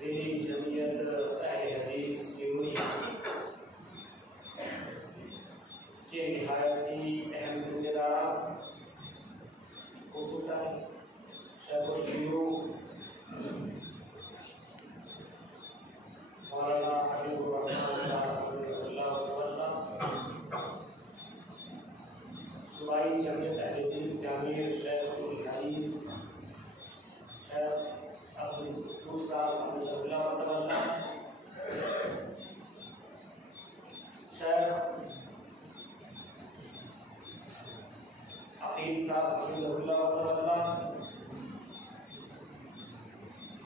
ज़िली जमीयत अहले हदीस सिमरी के निहायत ही अहम जिम्मेदार खुसूसन शेख शयूख मौलाना हबीबुर रहमान साहब सूबाई जमीयत अहले हदीस के अमीर शेख अब्दुल हदीस शेख अब्दुल कुद्दूस साहब शेख अकील साहब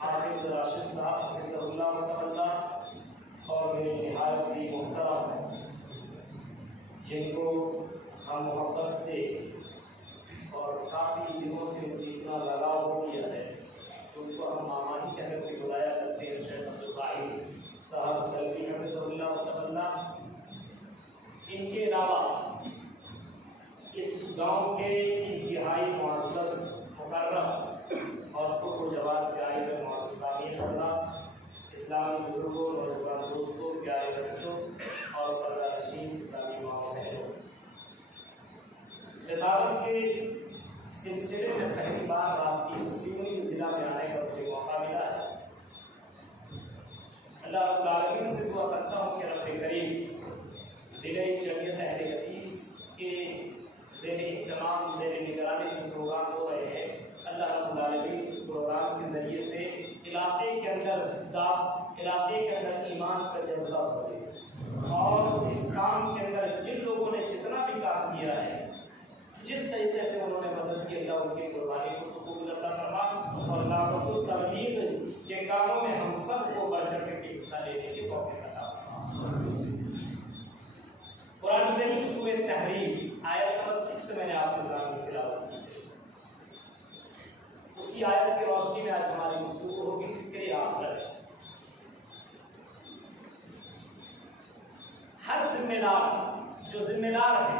हाफिज राशिद साहब और मेरे निहायत ही मोहतरम जिनको हम मोहब्बत से और काफ़ी दिनों से उनसे इतना लगाव हो गया है उनको हम मामा ही कहकर के बुलाया करते हैं। शेख अब्दुल बारी साहब सलवी हफ़िज़हुल्लाह। इनके अलावा इस गांव के इंतहाई मुअज़्ज़ज़ मुकर्रम और कुर्ब जवाब से आए हुए मुअज़्ज़ज़ सामीन हज़रात, इस्लामी बुजुर्गों, नौजवान दोस्तों, प्यारे बच्चों और पर्दानशीन इस्लामी माँ बहनों, खिताबत के सिलसिले में पहली बार आपकी सिमरी जिला में आने का मुझे मौका मिला है। अल्लाह रब्बुल आलमीन से दुआ करता हूँ कि रब्बे करीम ज़िले जमीयत अहले हदीस के ज़ेर-ए-इत्तिमाम ज़ेर-ए-निगरानी जो प्रोग्राम हो रहे हैं, अल्लाह रब्बुल आलमीन इस प्रोग्राम के ज़रिए से इलाके के अंदर ईमान का जज्बा भरे और इस काम के अंदर जिन लोगों ने जितना भी काम किया है, जिस तरीके से उन्होंने मदद की, अल्लाह उनकी कुर्बानी को कबूल अता फरमा और दावत तबलीग के कामों में हम सब को बढ़ चढ़ के हिस्सा लेने की तौफीक अता फरमा। कुरान में सूरह तहरीम आयत नंबर 6 मैंने आपके सामने तिलावत की। उसी आयत की रोशनी में आज हमारी गुफ्तगू होगी फिक्र आखिरत। हर जिम्मेदार जो जिम्मेदार है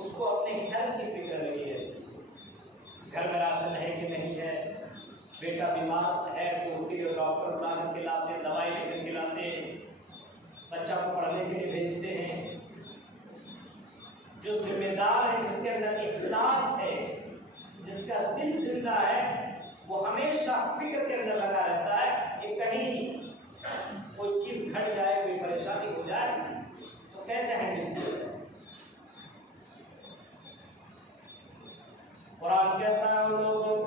उसको अपने घर की फिक्र लगी है। घर में राशन है कि नहीं है, बेटा बीमार है तो उसके लिए डॉक्टर बुला कर खिलाते हैं, दवाई लेकर खिलाते हैं, बच्चा को पढ़ने के लिए भेजते हैं। जो जिम्मेदार है, जिसके अंदर इखलास है, जिसका दिल जिंदा है, वो हमेशा फिक्र के अंदर लगा रहता है कि कहीं कोई चीज घट जाए, कोई परेशानी हो जाए तो कैसे हैंडल किया जाए। कुरान कहता है उन लोगों,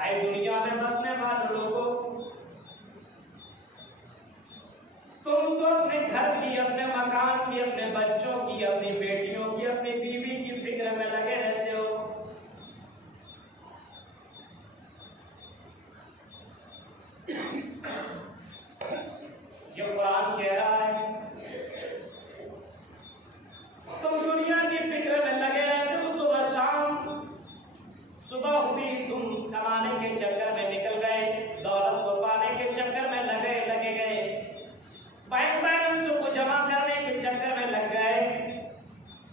आए दुनिया में बसने वाले लोगों, तुम तो अपने घर की, अपने मकान की, अपने बच्चों की, अपनी बेटियों की, अपनी बीवी की फिक्र में लगे रहते हो। ये कुरान कह रहा है तुम दुनिया की फिक्र में लगे रहते हो। सुबह शाम, सुबह हुई तुम कमाने के चक्कर में निकल गए, दौलत को पाने के चक्कर में लगे गए, बैंक बैलेंस को जमा करने के चक्कर में लग गए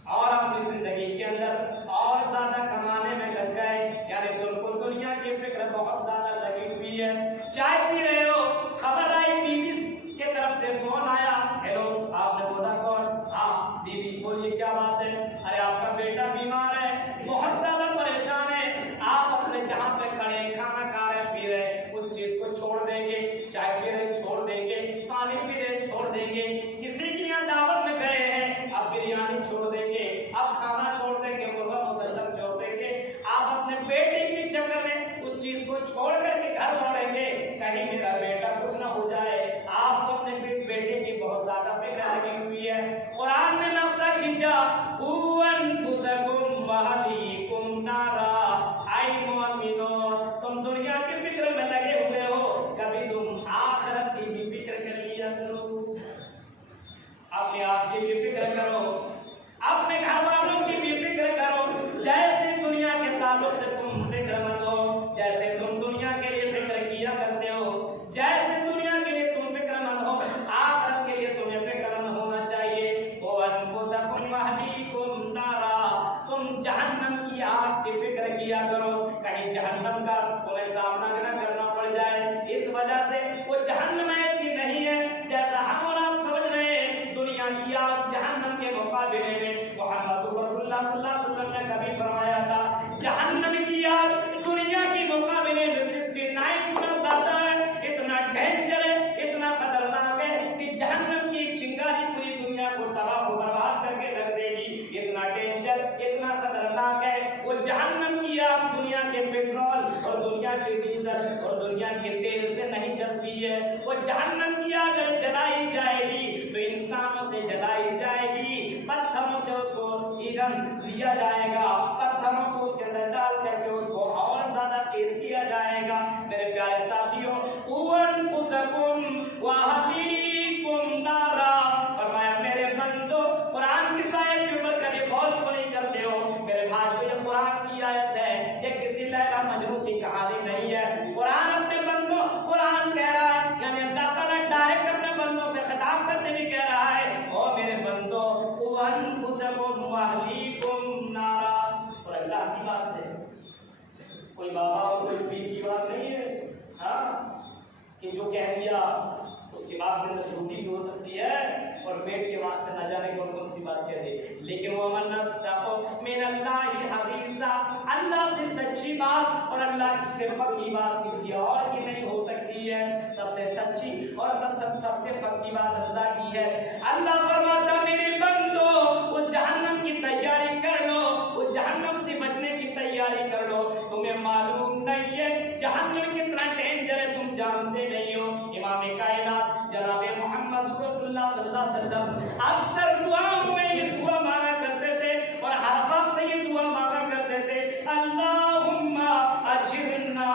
और अपनी जिंदगी के अंदर और ज्यादा कमाने में लग गए। यानी तुमको दुनिया की फिक्र बहुत ज्यादा लगी हुई है। चाय पी रहे हो, खबर आई, बीवी के तरफ से फोन आया, हेलो, आपने बोला कौन? हाँ बीवी, बोलिए क्या बात है? अरे आपका बेटा बीमार है, बहुत ज्यादा परेशान है, आप अपने जहाँ पे खड़े खाना खा रहे पी रहे उस चीज को छोड़ देंगे, चाय पी रहे छोड़ देंगे, पानी पी रहे छोड़ देंगे, किसी के यहाँ दावत में गए हैं अब बिरयानी छोड़ देंगे, अब खाना छोड़ देंगे, मुर्गा मुसल्लम छोड़ देंगे, आप अपने बेटे के चक्कर में उस चीज को छोड़ करके घर लौटेंगे, कहीं मेरा बेटा कुछ ना हो जाए। आपको अपने बेटे की बहुत ज्यादा फिक्र लगी हुई है। कुरान ने नफ्सा खींचा, तुम दुनिया की फिक्र में लगे हुए हो, कभी तुम आखिरत की भी फिक्र कर लिया करो। अपने आप की भी फिक्र करो, अपने घर वालों की भी फिक्र करो। जैसे दुनिया के ताल्लुक से तुम फिक्रमंद हो, जैसे तुम दुनिया के लिए फिक्र किया करते हो, जैसे दुनिया के लिए तुम फिक्रमंद हो, आखिरत के लिए तुम्हें फिक्रमंद होना चाहिए। तुम जहन्नम की आग की फिक्र किया करो, कहीं जहन्नम का तुम्हें सामना न करना पड़ जाए। इस वजह से वो जहन्नम ऐसी नहीं है जैसा हम और आप समझ रहे हैं। दुनिया की आग जहन्नम के मुकाबले में मोहम्मद रसूलुल्लाह सल्लल्लाहु अलैहि वसल्लम ने कभी फरमाया था, जहन्नम की आग दुनिया के मुकाबले में 69 गुना ज्यादा है। इतना डेंजर है, इतना खतरनाक है कि जहन्नम की चिंगारी पूरी दुनिया को तबाह बर्बाद करके रख देगी। इतना डेंजर, इतना खतरनाक है वो जहन्नम की आग। दुनिया के पेट्रोल और दुनिया के डीजल और दुनिया के तेल से नहीं जलती है। वो जहन्नम की आग अगर जलाई जाएगी तो इंसानों से जलाई जाएगी, पत्थरों से उसको ईंधन दिया जाएगा, पत्थरों को उसके अंदर डाल करके उसको और ज्यादा तेज किया जाएगा। मेरे प्यारे साथियों, फरमाया मेरे बंदो, कुरान की आयत के ऊपर कभी गौर क्यों नहीं करते हो? मेरे भाई, ये कुरान की आयत है, ये किसी लैला मजनू की कहानी नहीं है। कुरान अपने बंदों, कुरान कह रहा है, यानी अल्लाह ताला डायरेक्ट अपने बंदों से खिताब करते हुए कह रहा है, ओ मेरे बंदो, और अल्लाह की बात है, कोई बाबा और कोई पीर की बात नहीं है। हाँ, कि जो कह दिया उसकी बात में झूठी भी हो सकती है और पेट के वास्ते न जाने कौन कौन सी बात कह दे। लेकिन वो अल्लाह से सच्ची बात और अल्लाह से पक्की बात किसी और की नहीं हो सकती है। सबसे सच्ची और सबसे पक्की बात अल्लाह की है। अल्लाह फरमाता, मेरे बंदो, उस जहन्नम की तैयारी कर लो, उस जहन्नम से बचने की तैयारी कर लो। तुम्हें मालूम नहीं है जहन्नम कितना डेंजर है, तुम जानते नहीं हो। इमाम कायनात जनाब मोहम्मद रसूलुल्लाह सल्लल्लाहु अलैहि वसल्लम अक्सर दुआओं में ये दुआ मांगा करते थे और हर वक्त ये दुआ मांगा करते थे, अल्लाहुम्मा अजिरना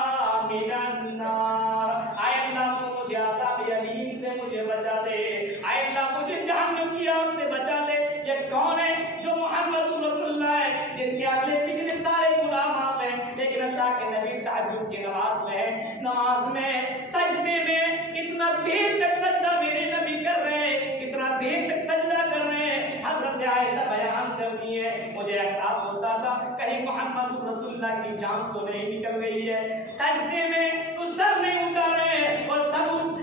मिनन नार। आय अल्लाह, तू मुझे अज़ाब अलीम से मुझे बचा दे। आय अल्लाह, मुझे जहन्नम की आग से बचा दे। ये कौन है? जो मोहम्मद रसूलुल्लाह है, जिनके अगले पिछले सारे गुनाह माफ हैं, लेकिन अल्लाह के नबी तहज्जुद की नमाज में है, नमाज में सजदे में इतना देर तक सजदा मेरे नबी कर रहे हैं, इतना देर तक सजदा कर रहे हैं। हजरत आयशा बयान करती है, मुझे एहसास होता था कहीं मोहम्मद रसूल रसूलुल्लाह की जान तो नहीं निकल गई है, सजदे में तो सर नहीं उतारे, और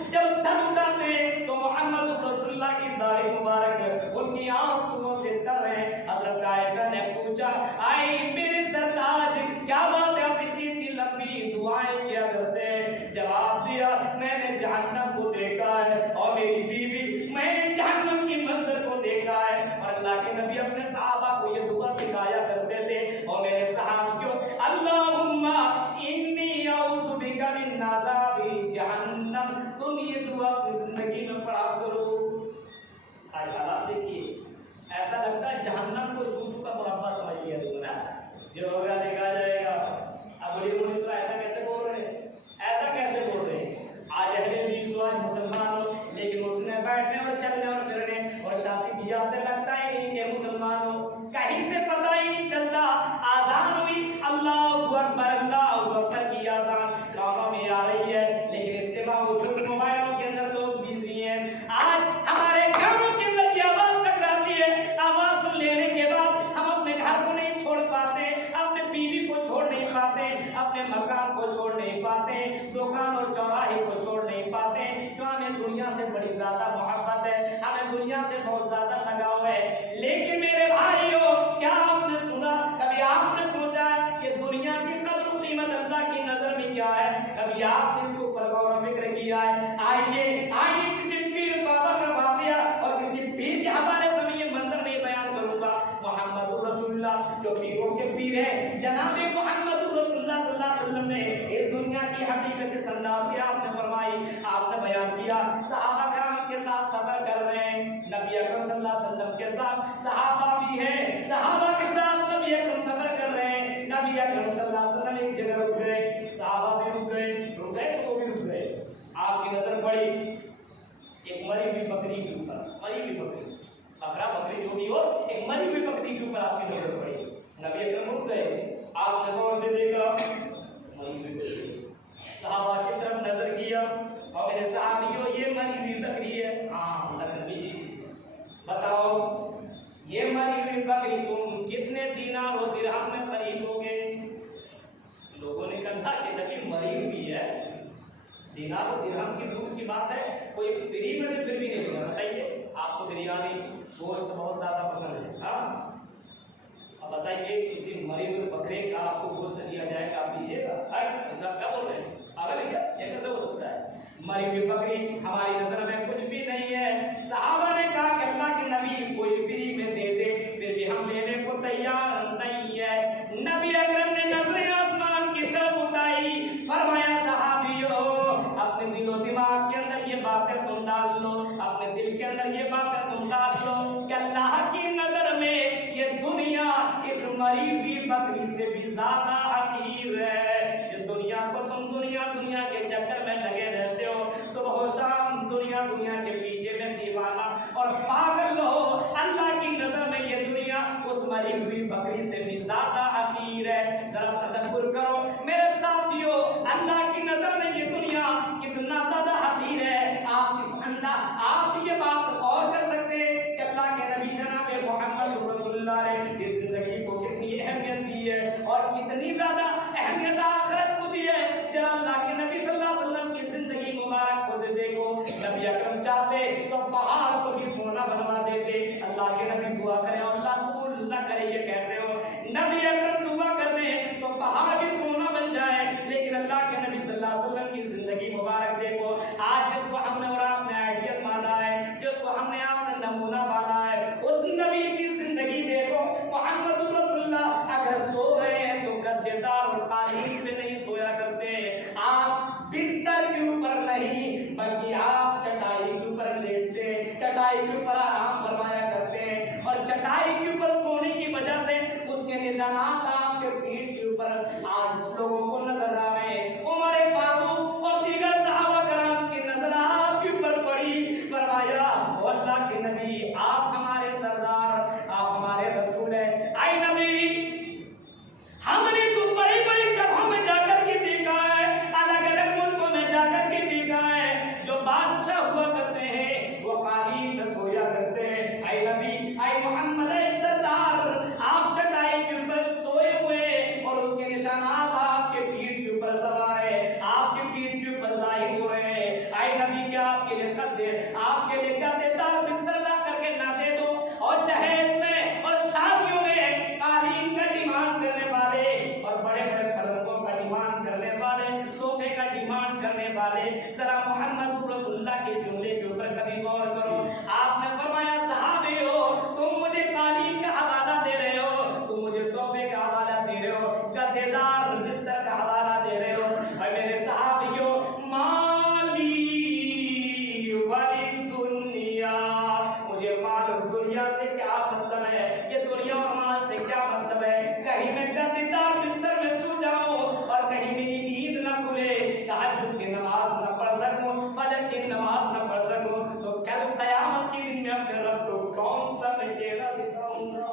जब सर उठाते तो मोहम्मद रसूलुल्लाह की दाढ़ी मुबारक उनकी आंसुओं से तर रहे। हजरत आयशा ने पूछा, आई मेरे सरताज क्या बात है, आप इतनी लंबी दुआएं किया करते हैं? जवाब दिया, मैंने जहन्नम को देखा है और मेरी बीवी मैंने जहन्नम की मंजर को देखा है। और अल्लाह के नबी अपने सहाबा को ये दुआ सिखाया करते थे, और मेरे सहाबियों, अल्लाहुम्मा इन्नी औज़ु बिका मिन अज़ाबि जहन्नम, तुम ये दुआ अपनी जिंदगी में पढ़ा करो। आज हालात देखिए, ऐसा लगता है जहन्नम को चूचू का मुरब्बा समझ लिया तुमने ना, जो होगा देखा जाएगा। अब बड़ी बड़ी ऐसा कैसे बोल रहे हैं, ऐसा कैसे बोल रहे हैं? आज अहले बीस मुसलमान हो, लेकिन उठने बैठने और चलने और फिरने और शादी ब्याह से लगता ही नहीं कि मुसलमान हो, कहीं से पता ही नहीं चलता। आजान हुई, अल्लाहू अकबर की आजान कानों में आ रही है, लेकिन इसके बावजूद मोबाइलों के अंदर लोग बिजी हैं। आज हमारे घरों के अंदर की आवाज टकराती है, आवाज सुन लेने के बाद हम अपने घर को नहीं छोड़ पाते, अपने बीवी को छोड़ नहीं पाते, अपने मकान को छोड़ नहीं पाते, दुकान और चौराहे को छोड़ नहीं पाते, क्यों? हमें दुनिया से बड़ी ज्यादा मोहब्बत है, हमें दुनिया से बहुत ज्यादा लगाव है। लेकिन मेरे भाइयों, क्या आपने सुना, कभी आपने सोचा कि दुनिया की कदर कीमत अल्लाह की नजर में क्या है? कभी आपने इसके ऊपर गौर और फिक्र किया है? आइए आइए किसी पीर बाबा का वाक़या और किसी पीर के हवाले से मैं ये मंजर नहीं बयान करूंगा। मोहम्मद रसूलुल्लाह जो पीरों के पीर है, जनाब मोहम्मद रसूलुल्लाह सल्लल्लाहु अलैहि वसल्लम ने इस दुनिया की हकीकत इस अंदाज से आपने फरमाई, आपने बयान किया। सहाबा कराम के साथ सफर कर रहे हैं, नबी अकरम सल्लल्लाहु अलैहि वसल्लम के साथ सहाबा भी है, सहाबा के साथ नबी अकरम सफर कर रहे हैं। नबी अकरम सल्लल्लाहु अलैहि वसल्लम एक जगह रुक गए, सहाबा भी रुक गए तो वो भी रुक गए। आपकी नजर पड़ी एक मरी हुई बकरी के ऊपर, मरी हुई बकरी, बकरा बकरी जो भी हो, एक मरी हुई बकरी के ऊपर आपकी नजर पड़ी। नबी अकरम रुक गए, आपने गौर से देखा मरी हुई बकरी, सहाबा की तरफ नजर किया और मेरे सहाबियों, ये मरी हुई बकरी है। हाँ नबी जी बताओ, ये मरी हुई बकरी तुम कितने दीनार और दिरहम में खरीदोगे? लोगों ने कहा कि नबी मरी हुई है, दीनार और दिरहम की दूर की बात है, कोई फ्री में भी फिर भी नहीं देगा। बताइए, आपको बिरयानी गोश्त बहुत ज्यादा पसंद है, हाँ? अब बताइए, किसी मरे हुए बकरे का आपको गोश्त दिया जाएगा, आप लीजिएगा? ऐसा क्या बोल रहे हैं? अगर ये कैसे हो सकता है? मरी हुई बकरी हमारी नजर में कुछ भी नहीं है। सहाबा ने कहा कि अल्लाह के नबी कोई फ्री में दे दे, फिर भी हम लेने को तैयार नहीं है। नबी अकरम ने नजरें आसमान की तरफ उठाई, फरमाया सहाबियों, अपने दिलो दिमाग के अंदर ये बातें तुम डाल लो, अपने दिल के अंदर ये बातें तुम डाल लो कि अल्लाह की नजर में ये दुनिया इस मरी हुई बकरी से भी ज्यादा हकीर है। जिस दुनिया को तुम दुनिया के चक्कर में लगे रहते हो, सुबह शाम दुनिया बयान करने वाले जरा मोहम्मद रसूलुल्लाह के जुमले के ऊपर कभी गौर करो। आपने फरमाया सहाबियो तुम मुझे कालीन का हवाला दे रहे हो, तुम मुझे सोफे का हवाला दे रहे हो, गद्देदार बिस्तर का हवाला दे रहे हो, और मेरे सहाबियो माली वाली दुनिया, मुझे माल और दुनिया से क्या मतलब है, ये दुनिया और माल से क्या मतलब है। कहीं मैं गद्देदार बिस्तर में सो जाऊं और कहीं मेरी नींद ना खुले, तहज्जुद की नमाज ना पढ़ सकूं, फजर की नमाज ना पढ़ सकूं, तो कल क़यामत के दिन में अपने रब को कौन सा चेहरा दिखाऊंगा।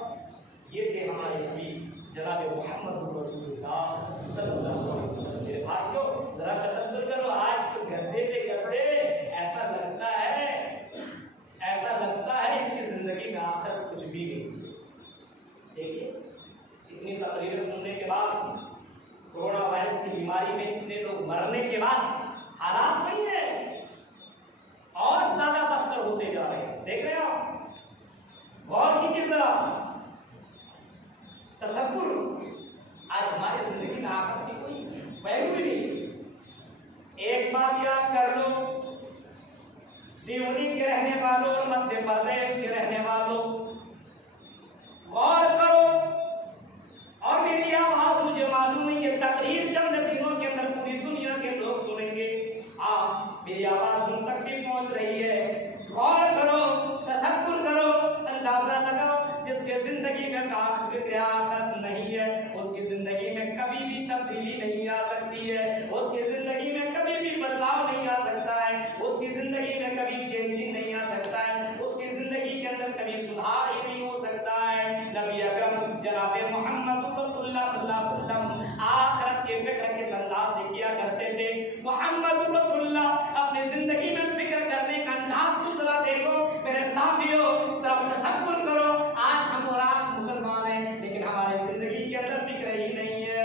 ये थे हमारे नबी जनाब मोहम्मद रसूलुल्लाह सल्लल्लाहु अलैहि वसल्लम। मेरे भाइयों जरा तसव्वुर करो, आज तो गद्दे पे गद्दे, ऐसा लगता है इनकी जिंदगी में आखिर कुछ भी नहीं। देखिए इतनी तकरीरें सुनने के बाद, कोरोना वायरस की बीमारी में इतने लोग मरने के बाद हालात नहीं है, और ज्यादा बदतर होते जा रहे हैं। देख रहे हैं आप, गौर कीजिए जरा, तसव्वुर, आज हमारी जिंदगी में आखिर की कोई वैल्यू ही नहीं। एक बात याद कर लो, सिवनी के रहने वालों और मध्य प्रदेश के रहने वालों, गौर करो, और मेरी आवाज मुझे मालूम है ये तकरीर चंद दिनों के अंदर पूरी दुनिया के लोग सुनेंगे। मेरी आवाज उन तक भी पहुंच रही है। गौर करो, तसव्वुर करो, अंदाजा लगाओ, जिसके जिंदगी में आखिरत नहीं है, उसकी जिंदगी में कभी भी तब्दीली नहीं आ सकती है, उसकी जिंदगी में कभी भी बदलाव नहीं आ सकता है, उसकी जिंदगी में कभी चेंजिंग नहीं आ सकता है, उसकी जिंदगी के अंदर कभी सुधार ही नहीं हो सकता है। नबी अकरम जनाब मोहम्मद रसूलुल्लाह सल्लल्लाहु अलैहि वसल्लम आखिरत के फिक्र किस अंदाज से किया करते थे। मोहम्मद रसूलुल्लाह अपनी जिंदगी में फिक्र करने का अंदाज तो जरा देखो मेरे साथियों, जरा तसव्वुर करो, आज हम और आप मुसलमान हैं लेकिन हमारी जिंदगी के अंदर फिक्र ही नहीं है।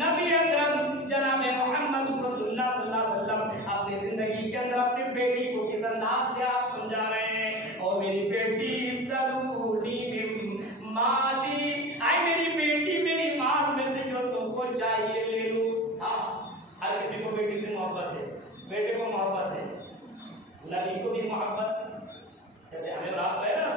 नबी अकरम जनाब मोहम्मद रसूलुल्लाह सल्लल्लाहु अलैहि वसल्लम अपनी जिंदगी के अंदर अपनी बेटी को किस अंदाज से आप समझा रहे हैं। और मेरी बेटी सलूनी बिम माली, आई मेरी बेटी मेरी माल में से जो तुमको चाहिए ले लो। हर किसी को बेटी से मोहब्बत है, बेटे को मोहब्बत है, नबी को भी मोहब्बत जैसे हमें रात है ना,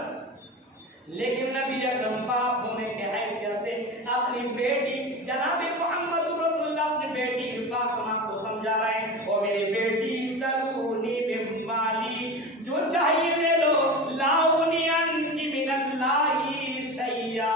लेकिन नबी अकरम बाप होने के हैसियत से अपनी बेटी जनाब मोहम्मद रसूलुल्लाह अपनी बेटी फातिमा को समझा रहे हैं। और मेरी बेटी सलूनी बिम माली, जो चाहिए ले लो, लाउनियन की मिनल्लाही शैया,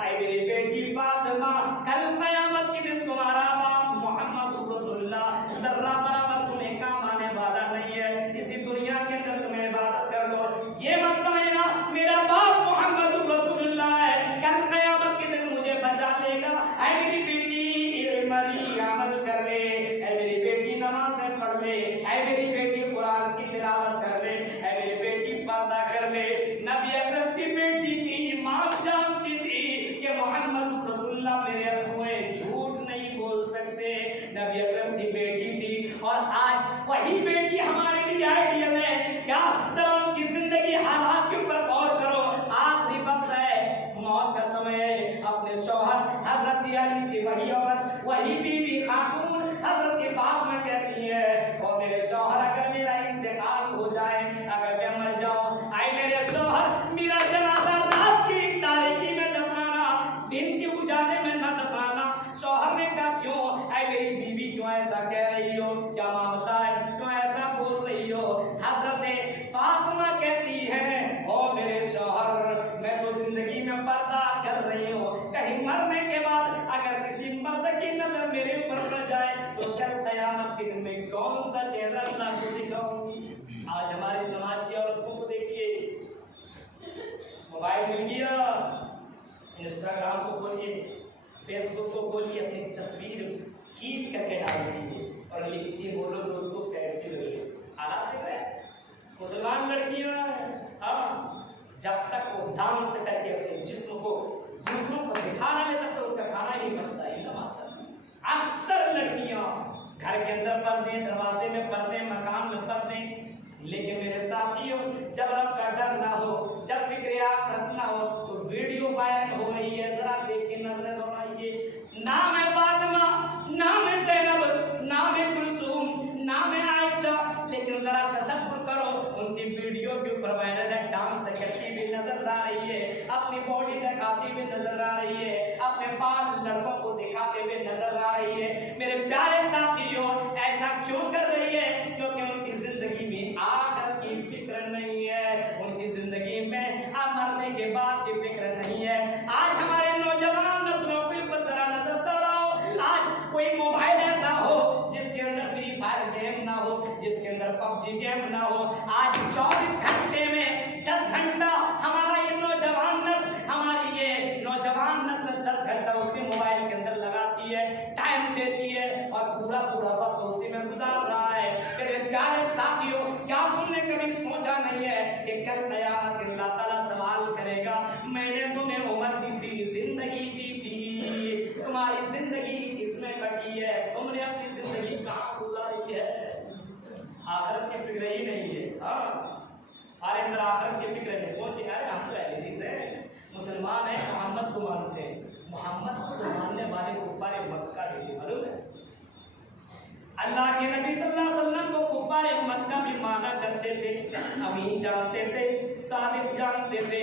आई मेरी बेटी फातिमा कल क़यामत के दिन तुम्हारा बाप मोहम्मद रसूलुल्लाह जर्रा बराबर तुम्हें काम आने वाला नहीं है। इसी दुनिया के अंदर तुम्हें इबादत कर लो, ये मत समझना मेरा बाप मोहम्मद रसूलुल्लाह है, कल क़यामत के दिन मुझे बचा लेगा। ऐ मेरी बेटी इल्मी अमल कर ले, ऐ मेरी बेटी नमाज़ें पढ़ ले, ऐ मेरी बेटी कुरान की तिलावत कर ले, ऐ मेरी बेटी पर्दा कर ले। नबी अकरम की बेटी थी, मां जानती थी कि मोहम्मद रसूलुल्लाह मेरे अबुए झूठ नहीं बोल सकते। नबी अकरम की बेटी थी, और आज वही बेटी हमारे लिए आइडियल है। क्या जरा उनकी जिंदगी हालात के ऊपर गौर करो, आखिरी वक्त है, मौत का समय है, अपने शौहर हजरत अली से वही औरत, वही बीवी खातून हजरत फातिमा कहती है, और मेरे शौहर अगर मेरा इंतकाल हो जाए, अगर मैं मर जाऊं, आई मेरे शौहर मेरा जनाजा रात की तारीकी में दफनाना, दिन के उजाले में न दफनाना। शौहर ने कहा क्यों? आई मेरी बीवी क्यों ऐसा कह रही हो, क्या मामला है, क्यों ऐसा बोल रही हो? हजरत फातिमा कहती है, ओ मेरे शौहर मैं तो जिंदगी में पर्दा कर रही हूँ, कहीं मरने के बाद अगर किसी मर्द की नजर मेरे ऊपर पड़ जाए तो कल क़यामत के दिन में कौन सा चेहरा अल्लाह को दिखाऊंगी। आज हमारी समाज की औरतों को देखिए, मोबाइल मिल गया, इंस्टाग्राम को खोलिए, फेसबुक को खोलिए, अपनी तस्वीर खींच करके डाल दीजिए और लिखती है बोलो दोस्तों कैसी लगी। हालात देख रहे हैं मुसलमान लड़कियां, जब तक वो डांस करके अपने जिस्म को दूसरों को दिखाना ले तब तो उसका खाना ही नहीं बचता है। अक्सर लड़कियां घर के अंदर पर्दे, दरवाजे में पर्दे, मकान में पर्दे, लेकिन मेरे साथियों जब रब का डर ना हो, जब फिक्र आखिरत ना हो तो वीडियो वायरल हो रही है, जरा देख के नजर दौड़ाइए। नाम है फातिमा, नाम है ज़ैनब, नाम है बॉडी दिखाते हुए नजर आ रही है, अपने बाल लड़कों को दिखाते हुए नजर आ रही है। मेरे प्यारे साथियों, ऐसा क्यों कर रही है? क्योंकि उनकी जिंदगी में आखिरत की फिक्र नहीं है, उनकी जिंदगी में मरने के बाद की फिक्र नहीं है। आज हमारे नौजवान नस्लों के ऊपर जरा नजर दौड़ाओ। आज कोई मोबाइल ऐसा हो जिसके अंदर फ्री फायर गेम ना हो, जिसके अंदर पबजी गेम ना हो। आज 24 घंटे में 10 घंटा हमारा ये नौजवान नस्ल 10 घंटा उसके मोबाइल के अंदर लगाती है, टाइम देती है और पूरा वक्त उसी में गुजार रहा है। मेरे प्यारे साथियों, क्या तुमने कभी सोचा नहीं है कि कल कयामत के अल्लाह ताला सवाल करेगा, मैंने तुम्हें उम्र दी थी, जिंदगी दी थी, तुम्हारी जिंदगी किसमें कटी है? तुमने अपनी जिंदगी कहाँ गुजारी है? आखिरत की फिक्र ही नहीं है। हमारे अंदर आखिरत की फिक्र नहीं। सोचिए, अरे हम तो मुसलमान है, मोहम्मद को मानते हैं, मोहम्मद को मानने वाले कुफार मक्का भी मालूम है। अल्लाह के नबी सल्लल्लाहु अलैहि वसल्लम को कुफार मक्का भी माना करते थे। अमीन जानते थे, सादिक जानते थे,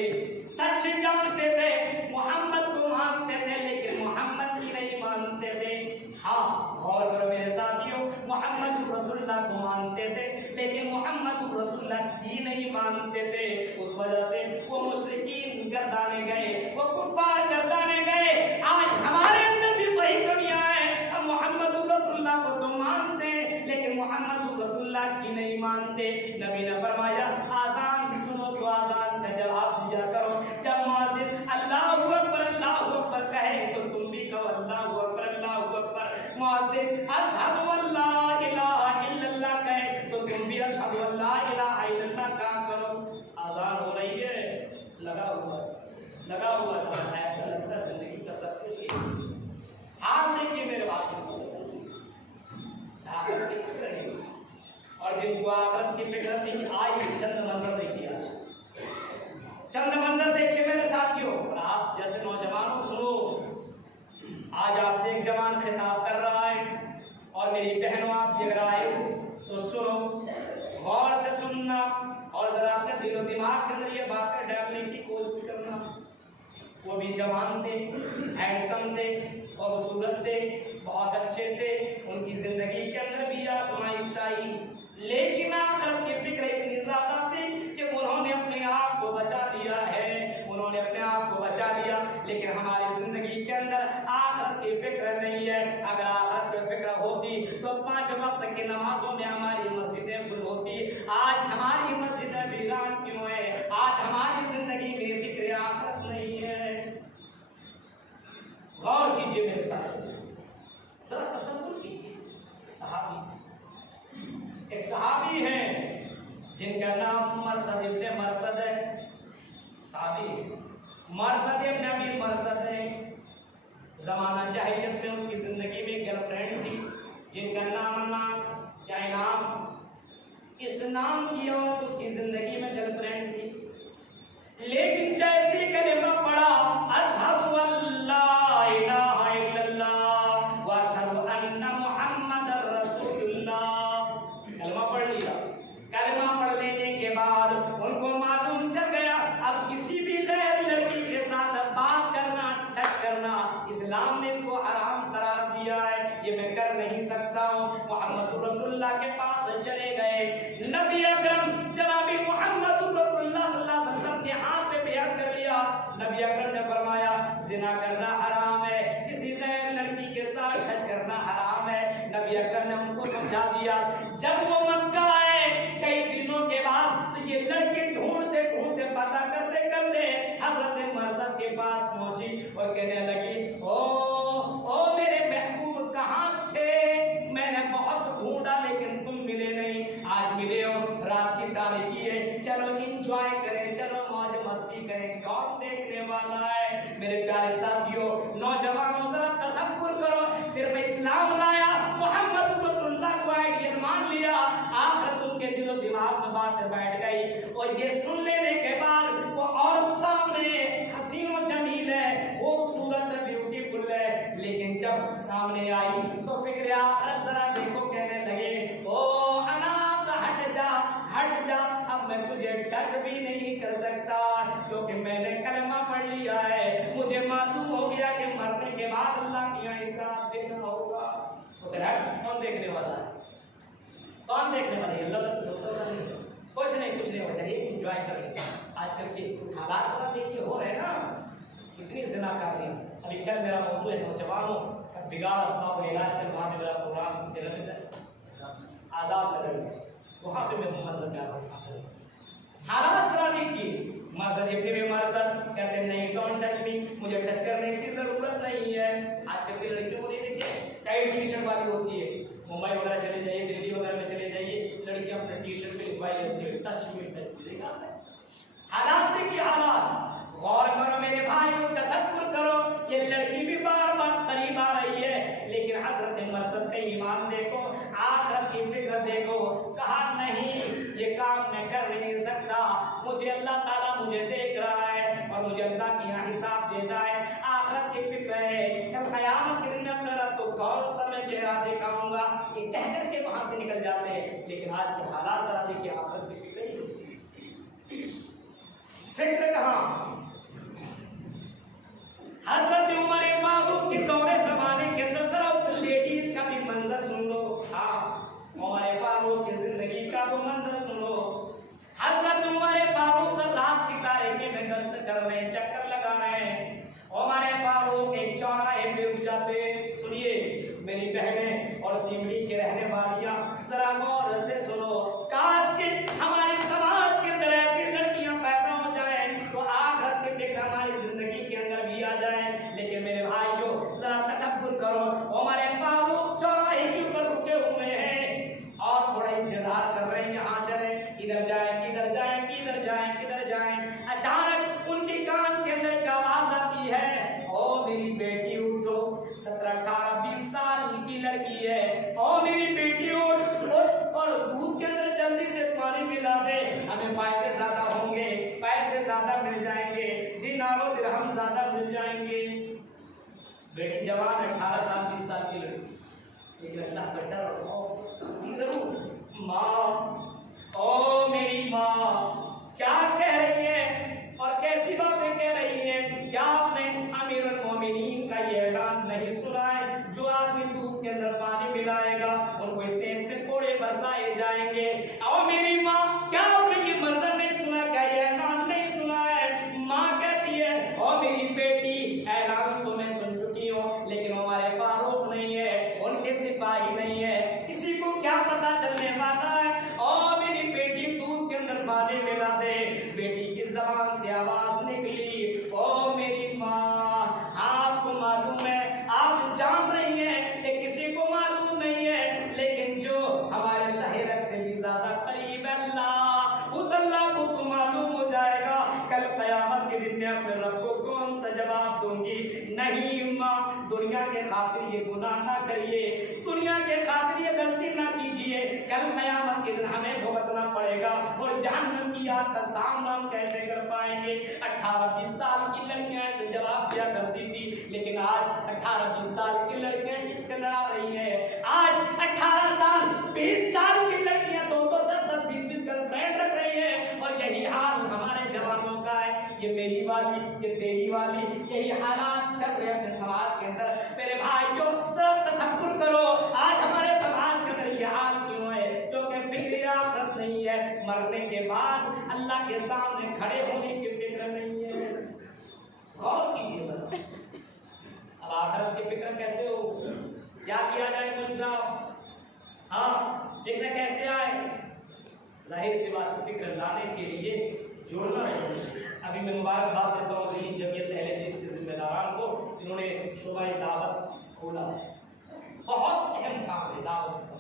सच जानते थे, मोहम्मद को मानते थे, लेकिन मोहम्मद की नहीं मानते थे। हाँ, गौर करो मेरे साथियों, मोहम्मद रसूलुल्लाह को मानते थे, लेकिन मोहम्मद रसूलुल्लाह की नहीं मानते थे। उस वजह से वो मुशरिकीन गर्दाने गए, वो कुफार गर्दाने गए। आज हमारे अंदर भी वही कमियां हैं। हम मोहम्मद रसूलुल्लाह को तो मानते हैं, लेकिन मोहम्मद रसूलुल्लाह की नहीं मानते। नबी ने फरमाया, आजान सुनो तो आजान का जवाब दिया करो। जब मुअज्जिन अल्लाहु अकबर कहे तो तुम भी कहो अल्लाहु अकबर। मुअज्जिन अशहदु अल्ला इलाहा इल्लल्लाह कहे तो तुम भी अशहदु अल्ला इलाहा इल्लल्लाह कहा करो। आजान हो रही है, लगा हुआ था, ऐसा लगता है जिंदगी का सब कुछ। हाथ देखिए मेरे बात को, आखिरत की फिक्र नहीं। और जिनको आखिरत की फिक्र थी, आई चंद मंजर देखिए, चंद मंजर देखिए मेरे साथियों। और आप जैसे नौजवानों सुनो, आज आपसे एक जवान खिताब कर रहा है, और मेरी बहनों आप भी अगर आए तो सुनो, गौर से सुनना, और जरा अपने दिलो दिमाग के अंदर ये बातें डालने की कोशिश करना। वो भी जवान थे, हैंडसम थे, खूबसूरत थे, बहुत अच्छे थे, उनकी जिंदगी के अंदर भी आजमाइश आई, लेकिन आखिरत की फिक्र इतनी ज्यादा थी कि उन्होंने अपने आप को बचा लिया है, उन्होंने अपने आप को बचा लिया। लेकिन हमारी जिंदगी के अंदर आखिरत की फिक्र नहीं है। अगर आखिरत की फिक्र होती तो 5 वक्त की नमाजों में हमारी मस्जिदें फुल होती। आज हमारी मस्जिदें वीरान क्यों है? आज हमारी जिंदगी में फिक्र आखिरत नहीं है। गौर कीजिए मेरे साथ, जरा तसव्वुर कीजिए। एक सहाबी है जिनका नाम मरसद इब्न मरसद है। सहाबी मरसद इब्न अबी मरसद है। जमाना जाहिलियत में उनकी जिंदगी में गर्लफ्रेंड थी जिनका नाम इस्लाम की और उसकी जिंदगी में गर्लफ्रेंड थी। लेकिन जैसे कलिमा पढ़ा, अशहदु अल्ला इलाहा इल्लल्लाह व अशहदु अन्ना मुहम्मदर रसूलुल्लाह, कलिमा पढ़ लिया। कलिमा पढ़ लेने के बाद उनको मालूम चल गया अब किसी भी गैर लड़की के साथ बात करना, टच करना इस्लाम ने इसको हराम करार दिया है, ये मैं कर नहीं सकता हूँ। मोहम्मद रसूलुल्लाह के पास चले गए। नबी अकरम जनाबी मोहम्मद रसूलुल्लाह सल्लल्लाहु अलैहि वसल्लम के हाथ पे बैत कर लिया। नबी अकरम ने फरमाया, जिना करना हराम है, किसी गैर लड़की के साथ टच करना हराम है। नबी अकरम ने उनको समझा दिया। जब वो मक्का आए कई दिनों के बाद, तो ये लड़की ढूंढते ढूंढते पता करते करते हजरत मरसद के पास पहुंची और कहने लगी, ओ मेरे महबूब कहाँ थे? मैंने बहुत ढूंढा लेकिन तुम मिले नहीं। आज मिले हो, रात की तारीखी है, चलो इंजॉय करें, चलो मौज मस्ती करें, कौन देखने वाला है? मेरे प्यारे साथियों, नौजवानों, जरा तसव्वुर करो, सिर्फ इस्लाम लाया, मोहम्मद रसूलुल्लाह को आइडियल मान लिया, आखिर उनके दिलो दिमाग में बात बैठ गई। और ये सुन लेने के बाद वो औरत सामने हसीन और जमील है, वो खूबसूरत है, ब्यूटीफुल है, लेकिन जब सामने आई तो फिक्र आखिरत जरा देखो, कहने लगे, ओ अनाथ हट जा, अब मैं तुझे टच भी नहीं कर सकता क्योंकि मैंने कलमा पढ़ लिया है। बाद अल्लाह के यहाँ हिसाब देना होगा। तो कौन देखने वाला है? कौन देखने वाला है? अल्लाह नहीं, कुछ नहीं हो जाए, एंजॉय करेंगे। आजकल के हालात थोड़ा देखिए हो रहे हैं ना, कितनी ज़िना कर रही हैं। अभी कल मेरा मौजूद है नौजवानों का बिगाड़ अस्ताब इलाज कर, वहाँ पे मेरा प्रोग्राम आज़ाद नगर में, वहाँ पे मैं मंजर क्या हालात जरा देखिए। मर्सद इब्ने में मर्सद कहते हैं नहीं, डोंट टच मी, मुझे टच करने की जरूरत नहीं है। आजकल की लड़कियों को देखिए टाइट टी शर्ट वाली होती है, मुंबई वगैरह चले जाइए, दिल्ली वगैरह में चले जाइए, लड़कियां अपने टी शर्ट पे लिखवाई होती है टच मी देखा है। हालात देखिए, हालात गौर करो मेरे भाइयों, तसव्वुर करो, ये लड़की भी बार बार करीब आ रही है, लेकिन हजरत मर्सद का ईमान देखो, आखिरत की फिक्र देखो। कहा नहीं ये काम मैं कर नहीं सकता, मुझे अल्लाह ताला मुझे देख रहा है और मुझे अल्लाह की यहाँ हिसाब देना है, आखिरत की फिक्र है, कल क़यामत के दिन अपने रब को कौन सा मैं चेहरा दिखाऊंगा, ये कह करके वहां से निकल जाते हैं। लेकिन आज के हालात जरा देखिए, आखिरत की फिक्र ही फिक्र कहाँ। हज़रत उमर फारूक के दौरे ज़माने के अंदर जरा उस लेडीज का भी मंजर सुन लो। हाँ, उमर फारूक की जिंदगी का वो मंजर सुनो। हज़रत उमर फारूक रात की तारीकी में गश्त कर रहे हैं, चक्कर लगा रहे हैं। उमर फारूक एक चौराहे पे रुक जाते। सुनिए मेरी बहनें और सिमरी के रहने वालियां, जरा गौर से सुनो। काश के हमारे समाज के अंदर ऐसी लड़कियां पैदा हो जाए तो आखिरत की फिक्र हमारी जिंदगी के अंदर भी आ जाए। लेकिन मेरे भाइयों जरा तसव्वुर करो, उमर फारूक चौराहे के ऊपर रुके हुए हैं और थोड़ा इंतजार कर रहे हैं, यहाँ चले, इधर जाए, किधर जाए, किधर जाए, किधर जाए। अचानक उनके कान के अंदर एक आवाज आती है, ओ मेरी बेटी उठो, 17-18-20 साल की लड़की है, ओ मेरी बेटी उठ और दूध के अंदर जल्दी से पानी मिला दे, हमें फायदे ज्यादा होंगे, पैसे ज्यादा मिल जाएंगे, दिनारों दिरहम ज्यादा मिल जाएंगे। बेटी जवान है, 18 साल 20 साल की लड़की, लेकिन अल्लाह का डर और खौफ जरूर। माँ, ओ मेरी माँ क्या कह रही है और कैसी बातें कह रही है? क्या आपने अमीरुल मोमिनीन का ये ऐलान नहीं सुना है, जो आदमी दूध के अंदर पानी मिलाएगा उनको इतने इतने कोड़े बरसाए जाएंगे? ओ मेरी माँ, क्या आपने ये मंजर नहीं सुना, क्या ये ऐलान नहीं सुना है? माँ कहती है, ओ मेरी बेटी ऐलान तो मैं सुन चुकी हूँ, लेकिन हमारे फारूक नहीं है, उनके सिपाही नहीं है, किसी को क्या पता चलने वाला है। ओ मेरी बेटी दूध के अंदर पानी मिला दे। बेटी की जबान से आवाज निकली, ओ मेरी माँ, आपको मालूम है, आप जान रही हैं कि किसी को मालूम नहीं है, लेकिन जो हमारे शहरत से भी ज्यादा करीब है अल्लाह, उस अल्लाह को तो मालूम हो जाएगा। कल क़यामत के दिन में अपने रब को कौन सा जवाब दूंगी? नहीं माँ, दुनिया के खातिर ये गुनाह ना करिए, दुनिया के खातिर ये गलती ना कीजिए, कल क़यामत के दिन हमें भुगतना पड़ेगा और जहन्नम की आग का सामना हम कैसे कर पाएंगे? 18-20 साल की लड़कियां ऐसे जवाब दिया करती थी, लेकिन आज 18-20 साल की लड़कियां इश्क लड़ा रही है। आज 18 साल 20 साल की लड़कियां 2-2, 10-10, 20-20 गर्लफ्रेंड रख रही है और यही हाल हमारे जवानों का है। ये मेरी वाली, ये तेरी वाली, यही हालात चल रहे अपने समाज के अंदर। मेरे भाइयों जरा तसव्वुर करो, आज हमारे समाज के अंदर ये हाल क्यों है? क्योंकि फिक्र आखिरत नहीं है, मरने के बाद अल्लाह के सामने खड़े होने की फिक्र नहीं है। गौर कीजिए जरा, अब आखिरत की फिक्र कैसे हो? क्या किया जाए मौलवी साहब? हाँ, फिक्र कैसे आए? जाहिर सी बात, फिक्र लाने के लिए जुड़ना है। अभी मैं मुबारकबाद देता हूँ ज़मीन जमीयत अहले हदीस के जिम्मेदारान को, जिन्होंने शोबा दावत खोला है। बहुत अहम काम है दावत का।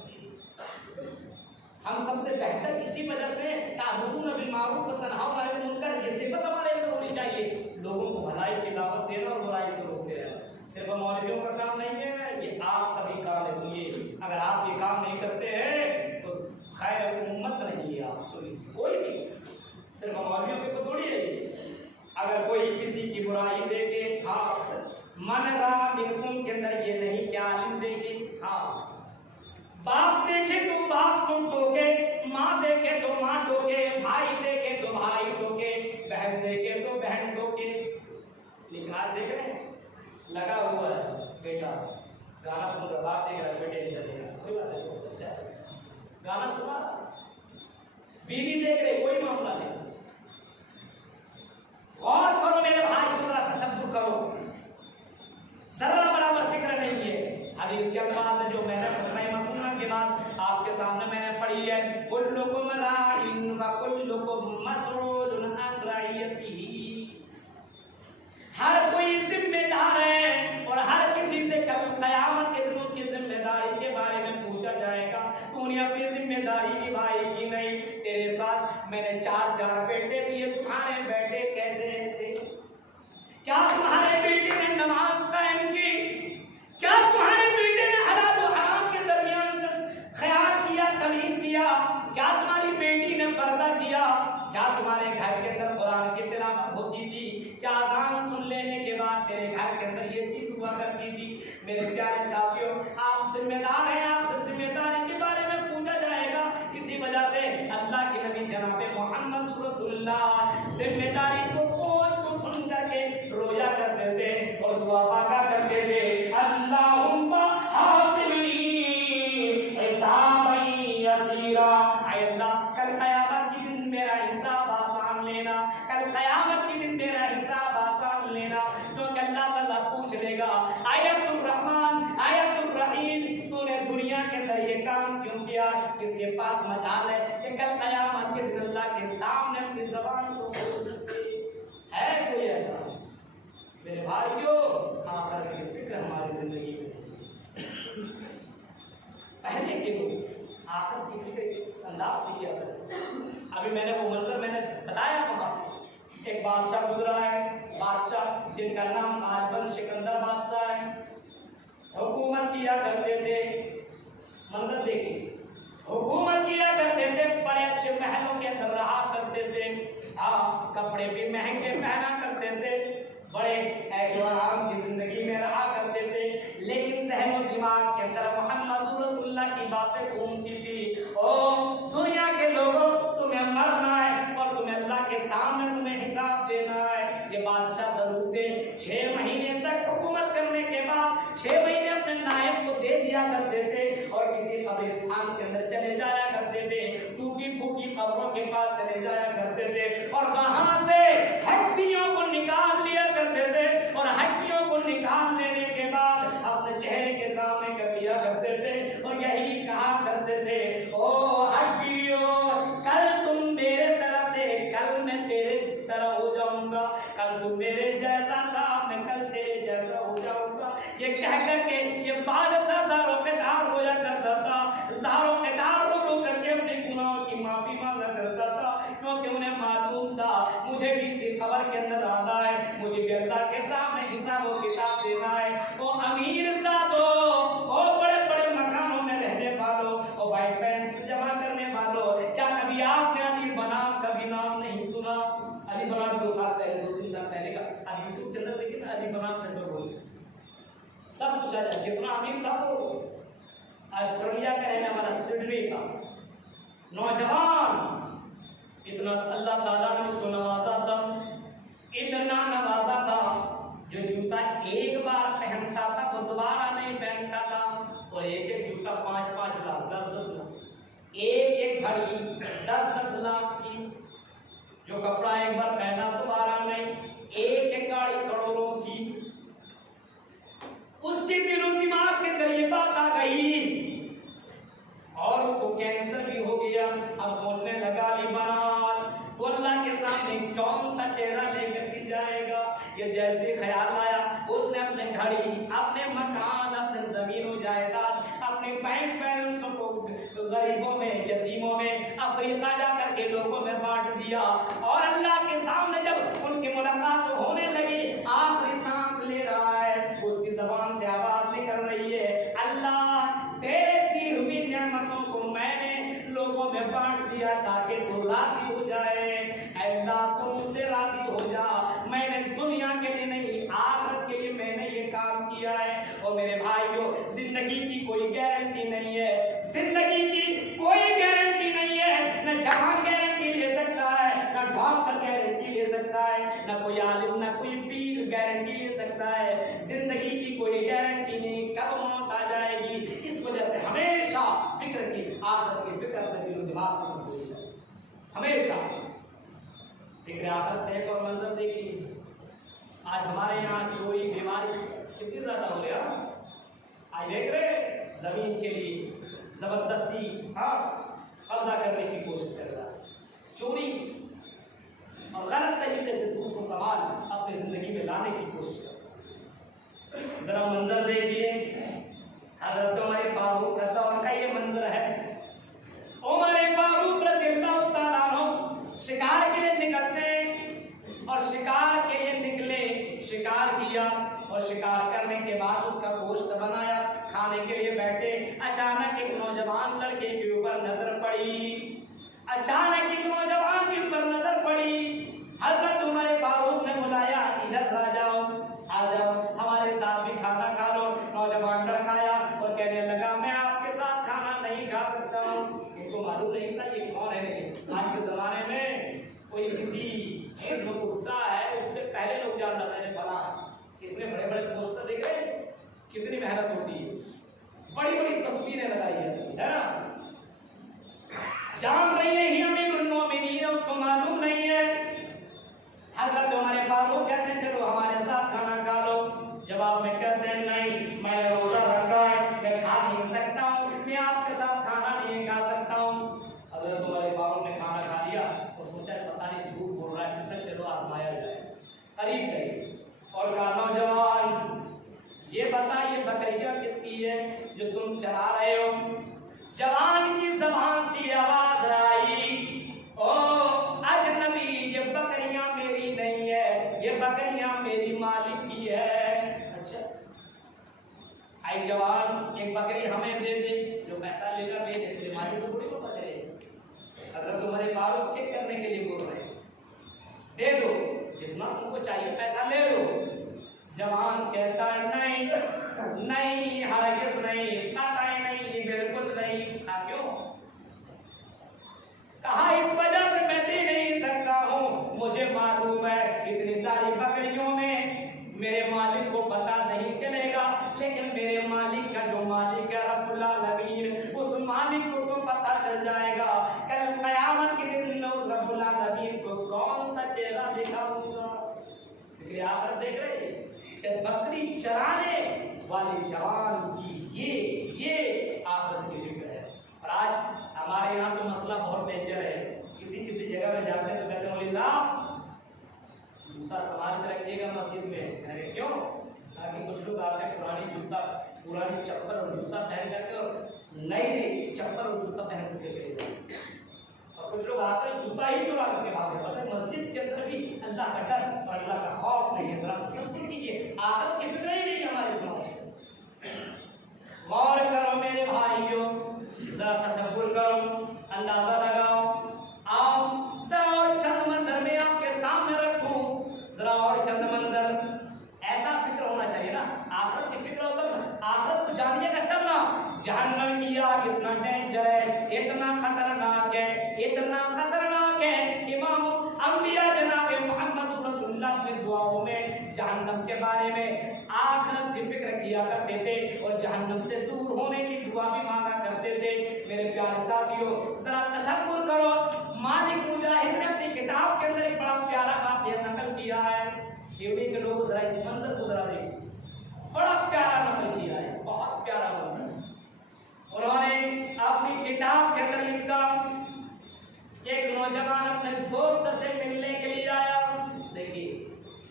हम सबसे बेहतर इसी वजह से तामुरून बिल मारूफ व तनहाउन अनिल मुनकर ये सिफत हमारे अंदर होनी चाहिए, लोगों को भलाई की दावत देना और बुराई से रोकते रहना। सिर्फ मौलवियों का काम नहीं है, ये आप सभी काम है। सुनिए, अगर आप ये काम नहीं करते हैं तो खैर उम्मत नहीं है। आप सुनिए, कोई भी सिर्फ मौलवियों के ऊपर थोड़ी है। अगर कोई किसी की बुराई देखे, हाँ, मन रहा मिनकुम के अंदर ये नहीं क्या आलिम देखे, हाँ, बाप देखे तो बाप तुम टोके, माँ देखे तो माँ टोके, भाई देखे तो भाई टोके, बहन देखे तो बहन टोके। लेकिन आज देख रहे हैं लगा हुआ है बेटा गाना सुन रहा, बात देख रहा, बेटे नहीं चलेगा, कोई बात नहीं, तो अच्छा गाना सुना, बीवी देख रहे, कोई मामला नहीं। गौर करो मेरे भाई, दूसरा तसव्वुर करो, सरल बराबर फिक्र नहीं है। हदीस के अल्फाज है जो मैंने मसनून के बाद आपके सामने मैंने पढ़ी है, कुल्लुकुम राइन व कुल्लुकुम मसऊलुन अन रइयतिही। हर कोई जिम्मेदार है और हर किसी से कल कयामत के दिन उसकी जिम्मेदारी के बारे में पूछा जाएगा। तूने अपनी जिम्मेदारी निभाई कि नहीं? तेरे पास मैंने 4 बेटे दिए, तुम्हारे बेटे कैसे थे? क्या तुम्हारे बेटे ने नमाज कायम की? क्या तुम्हारे बेटे ने हलाल और हराम के दरमियान ख्याल किया, तमीज किया? क्या तुम्हारी बेटी ने पर्दा किया? क्या तुम्हारे घर के अंदर कुरान की तिलावत होती थी? क्या अज़ान सुन लेने के बाद तेरे घर के अंदर ये चीज हुआ करती थी? मेरे प्यारे साथियों, आप जिम्मेदार हैं, आपसे जिम्मेदारी के बारे में पूछा जाएगा। इसी वजह से अल्लाह के नबी जनाब मोहम्मद रसूलुल्लाह जिम्मेदारी को बोझ को सुन करके रोया करते थे और दुआ मांगा करते थे, अल्लाहुम्मा हासिबनी हिसाबन यसीरा। ऐ अल्लाह, कल क़यामत के दिन मेरा हिसाब आसान लेना, कल क़यामत के दिन मेरा हिसाब आसान लेना। तो अल्लाह ताला पूछ लेगा, आयतुर रहमान आयतुर रहीम, तूने दुनिया के अंदर ये काम क्यों किया? किसके पास मजाल है कि कल क़यामत के दिन अल्लाह के सामने अपनी ज़बान को खोल सके? है कोई ऐसा? मेरे भाइयों, आखिरत की फिक्र हमारी जिंदगी में, पहले के लोग आखिरत की फिक्र इस अंदाज से किया करते। अभी मैंने वो मंजर मैंने बताया, वहाँ एक बादशाह गुजरा है, बादशाह जिनका नाम आजबन सिकंदर बादशाह है, हुकूमत किया करते थे। मंजर देखिए, हुकूमत किया करते थे, बड़े अच्छे महलों के अंदर रहा करते थे, हाँ कपड़े भी महंगे पहना करते थे, बड़े ऐशो आराम की जिंदगी में रहा करते थे। लेकिन ज़हन और दिमाग के अंदर मोहम्मद रसूलुल्लाह की बातें घूमती थी। ओ दुनिया के लोगों, तुम्हें मरना है और तुम्हें अल्लाह के सामने तुम्हें हिसाब देना है। ये बादशाह जरूर थे। 6 महीने तक हुकूमत करने के बाद 6 महीने अपने नायब को दे दिया करते थे और किसी कब्रिस्तान के अंदर चले जाया करते थे, टूटी फूटी कब्रों के पास चले जाया करते थे और वहां से हड्डियों को निकाल लिया करते थे और हड्डियों को निकाल लेने के बाद अपने चेहरे के सामने कर लिया करते थे और यही कहा करते थे, ओ हड्डियों, कल तुम मेरे तरह थे, कल मैं तेरे तरह हो जाऊंगा, कल तुम मेरे जैसा था, मैं कल तेरे जैसा हो जाऊंगा। ये कह करके ये बादशाह ज़ारों के दार रोया करता था, ज़ारों के दार रो रो करके अपने गुनाहों की माफी मांगा करता था, क्योंकि उन्हें मालूम था मुझे भी इसी खबर के अंदर आना है, मुझे भी अल्लाह के सामने हिसाब और किताब देना है। ओ अमीर ज़ादो, ओ बड़े बड़े मकानों में रहने वालों, ओ भाई फ्रेंड्स जमा करने वालों, क्या कभी आपने अली बनाम कभी नाम नहीं सुना? अली बनाम 2 साल पहले 2-3 साल पहले का अभी यूट्यूब के अंदर लेकिन अली बनाम से तो बोल सब पूछा जाए कितना अमीर था वो। ऑस्ट्रेलिया का रहने वाला, सिडनी का नौजवान, इतना अल्लाह ताला ने उसको नवाजा था, इतना नवाजा था, जो जूता एक बार पहनता था वो दोबारा नहीं पहनता था और एक एक जूता 5-5 लाख 10-10 लाख, एक एक घड़ी 10-10 लाख की, जो कपड़ा एक बार पहना दोबारा नहीं, एक एक गाड़ी करोड़ों की। उसके दिलो दिमाग के अंदर ये बात आ गई और उसको कैंसर भी हो गया। अब सोचने लगा अली बनात वो अल्लाह के सामने कौन सा चेहरा लेकर के जाएगा। ये जैसे ख्याल आया, उसने अपने घड़ी, अपने मकान, अपने जमीन जायदाद, अपने बैंक बैलेंस को गरीबों में, यतीमों में, अफ्रीका जाकर के लोगों में बांट दिया और अल्लाह के सामने जब उनकी मुलाकात होने लगी, आखिरी सांस ले रहा है, उसकी जबान से आवाज निकल रही है, अल्लाह तेरे दी हुई नेमतों को मैंने लोगों में बांट दिया ताकि तू राजी हो जाए। अल्लाह तू मुझसे राजी हो जा, मैंने दुनिया के लिए नहीं आखिरत के लिए मैंने ये काम किया है। और मेरे भाइयों, जिंदगी की कोई गारंटी नहीं है, जिंदगी की कोई गारंटी नहीं है, न जहां गारंटी ले सकता है, न डॉक्टर गारंटी ले सकता है, न कोई आलिम, न कोई पीर गारंटी ले सकता है। जिंदगी की कोई गारंटी फिक्र की, आखिरत की फिक्र अपने दिलो दिमाग में भूल जाए हमेशा। फिक्र आखिरत एक और मंजर देखिए, आज हमारे यहाँ चोरी बीमारी कितनी ज्यादा हो गया। आज देख रहे जमीन के लिए जबरदस्ती कब्जा करने की कोशिश कर रहा है, चोरी और गलत तरीके से दूसरों का माल अपनी जिंदगी में लाने की कोशिश कर रहा है। जरा मंजर देखिए, हजरत उमर फारूक रज़ियल्लाहु का ये मंजर है। उमर फारूक रज़ियल्लाहु ताला अन्हु शिकार के लिए निकलते और शिकार के लिए निकले, शिकार किया और शिकार करने के बाद उसका गोश्त बनाया, खाने के लिए बैठे। अचानक एक नौजवान लड़के के ऊपर नजर पड़ी, अचानक एक नौजवान के ऊपर नजर पड़ी। हजरत उमर फारूक ने बुलाया, इधर आ जाओ, आ जाओ, हमारे साथ भी खाना खा लो। नौजवान लड़का आया और कहने लगा, मैं आपके साथ खाना नहीं खा सकता हूँ। इनको मालूम नहीं था ये कौन है। आज के जमाने में कोई किसी चीज में उठता है, उससे पहले लोग जान जाते हैं फला। कितने बड़े बड़े पोस्टर देख रहे हैं, कितनी मेहनत होती है, बड़ी बड़ी तस्वीरें लगाई जाती है ना। जान रही है ही अमीरुल मोमिनीन, उसको मालूम नहीं है। हजरत उमर फारूक कहते हैं चलो हमारे साथ खाना खा लो। जवाब में कहते हैं नहीं, मैं रोजा रखा है, मैं खा नहीं सकता हूँ, मैं आपके साथ खाना नहीं खा सकता हूँ। हजरत उमर फारूक ने खाना खा लिया और सोचा पता नहीं झूठ बोल रहा है, किससे चलो आजमाया जाए। करीब गई और कहा, नौजवान ये बता ये बकरियां किसकी है जो तुम चला रहे हो। जवान की जबान से आवाज आई, ओ अजनबी, ये बकरियां मेरी नहीं है, ये बकरियां मेरी मालिक की है। अच्छा, आई जवान, एक बकरी हमें दे दे, जो पैसा लेगा दे दे, तेरे मालिक को थोड़ी पता चलेगा। अगर तुम्हारे बालों चेक करने के लिए बोल रहे हैं, दे दो, जितना तुमको चाहिए पैसा ले लो। जवान कहता है नहीं नहीं, हरगिज़ नहीं, कतई नहीं, बिल्कुल नहीं। क्यों? कहा इस वजह से मैं दे नहीं सकता हूँ, मुझे मालूम है इतनी सारी बकरियों में मेरे मालिक को पता नहीं चलेगा, लेकिन मेरे मालिक का जो मालिक है रब्बुल आलमीन, उस मालिक को तो पता चल जाएगा। कल क़यामत के दिन मैं उस रब्बुल आलमीन को कौन सा चेहरा दिखाऊंगा। आखिर देख रहे हैं, बकरी चराने वाले जवान की ये आखिरत की फिक्र है। और आज हमारे यहाँ तो मसला बहुत डेंजर है। किसी जगह में जाते हैं तो कहते हैं मौलवी साहब जूता संभाल के रखिएगा मस्जिद में। अरे क्यों? ताकि कुछ लोग आते हैं पुरानी चप्पल और जूता पहन करके और नई चप्पल और जूता पहन करके चले जाते हैं। और कुछ लोग आते हैं जूता ही चुरा करके भागते। पता है मस्जिद के अंदर भी अल्लाह का डर और अल्लाह का खौफ नहीं है। जरा तसव्वुर कीजिए, आखिरत की फिक्र ही नहीं हमारे समाज में। गौर करो मेरे भाइयों, जरा तसव्वुर करो, अंदाजा लगाओ। आओ जरा और चंद मंजर में आपके सामने रखूं, जरा और चंद मंजर। ऐसा फिक्र होना चाहिए ना, आखिरत की फिक्र हो तब ना, आखिरत को जानिएगा तब ना। जहन्नम की आग इतना डेंजर है, इतना खतरनाक है, इतना खतरनाक है। इमाम अंबिया जनाब मोहम्मद रसूलुल्लाह अपनी दुआओं में जहन्नम के बारे में आखिरत की फिक्र किया करते थे और जहन्नम से दूर होने की दुआ भी मांगा करते थे। मेरे प्यारे साथियों, जरा तसव्वुर करो, मालिक मुजाहिद ने अपनी किताब के अंदर एक बड़ा प्यारा वाक़या नकल किया है। शिवड़ी के लोग जरा इस मंजर को जरा देखिए, बड़ा प्यारा नकल किया है, बहुत प्यारा मंजर। उन्होंने अपनी किताब के अंदर लिखा, एक नौजवान अपने दोस्त से मिलने के लिए आया। देखिए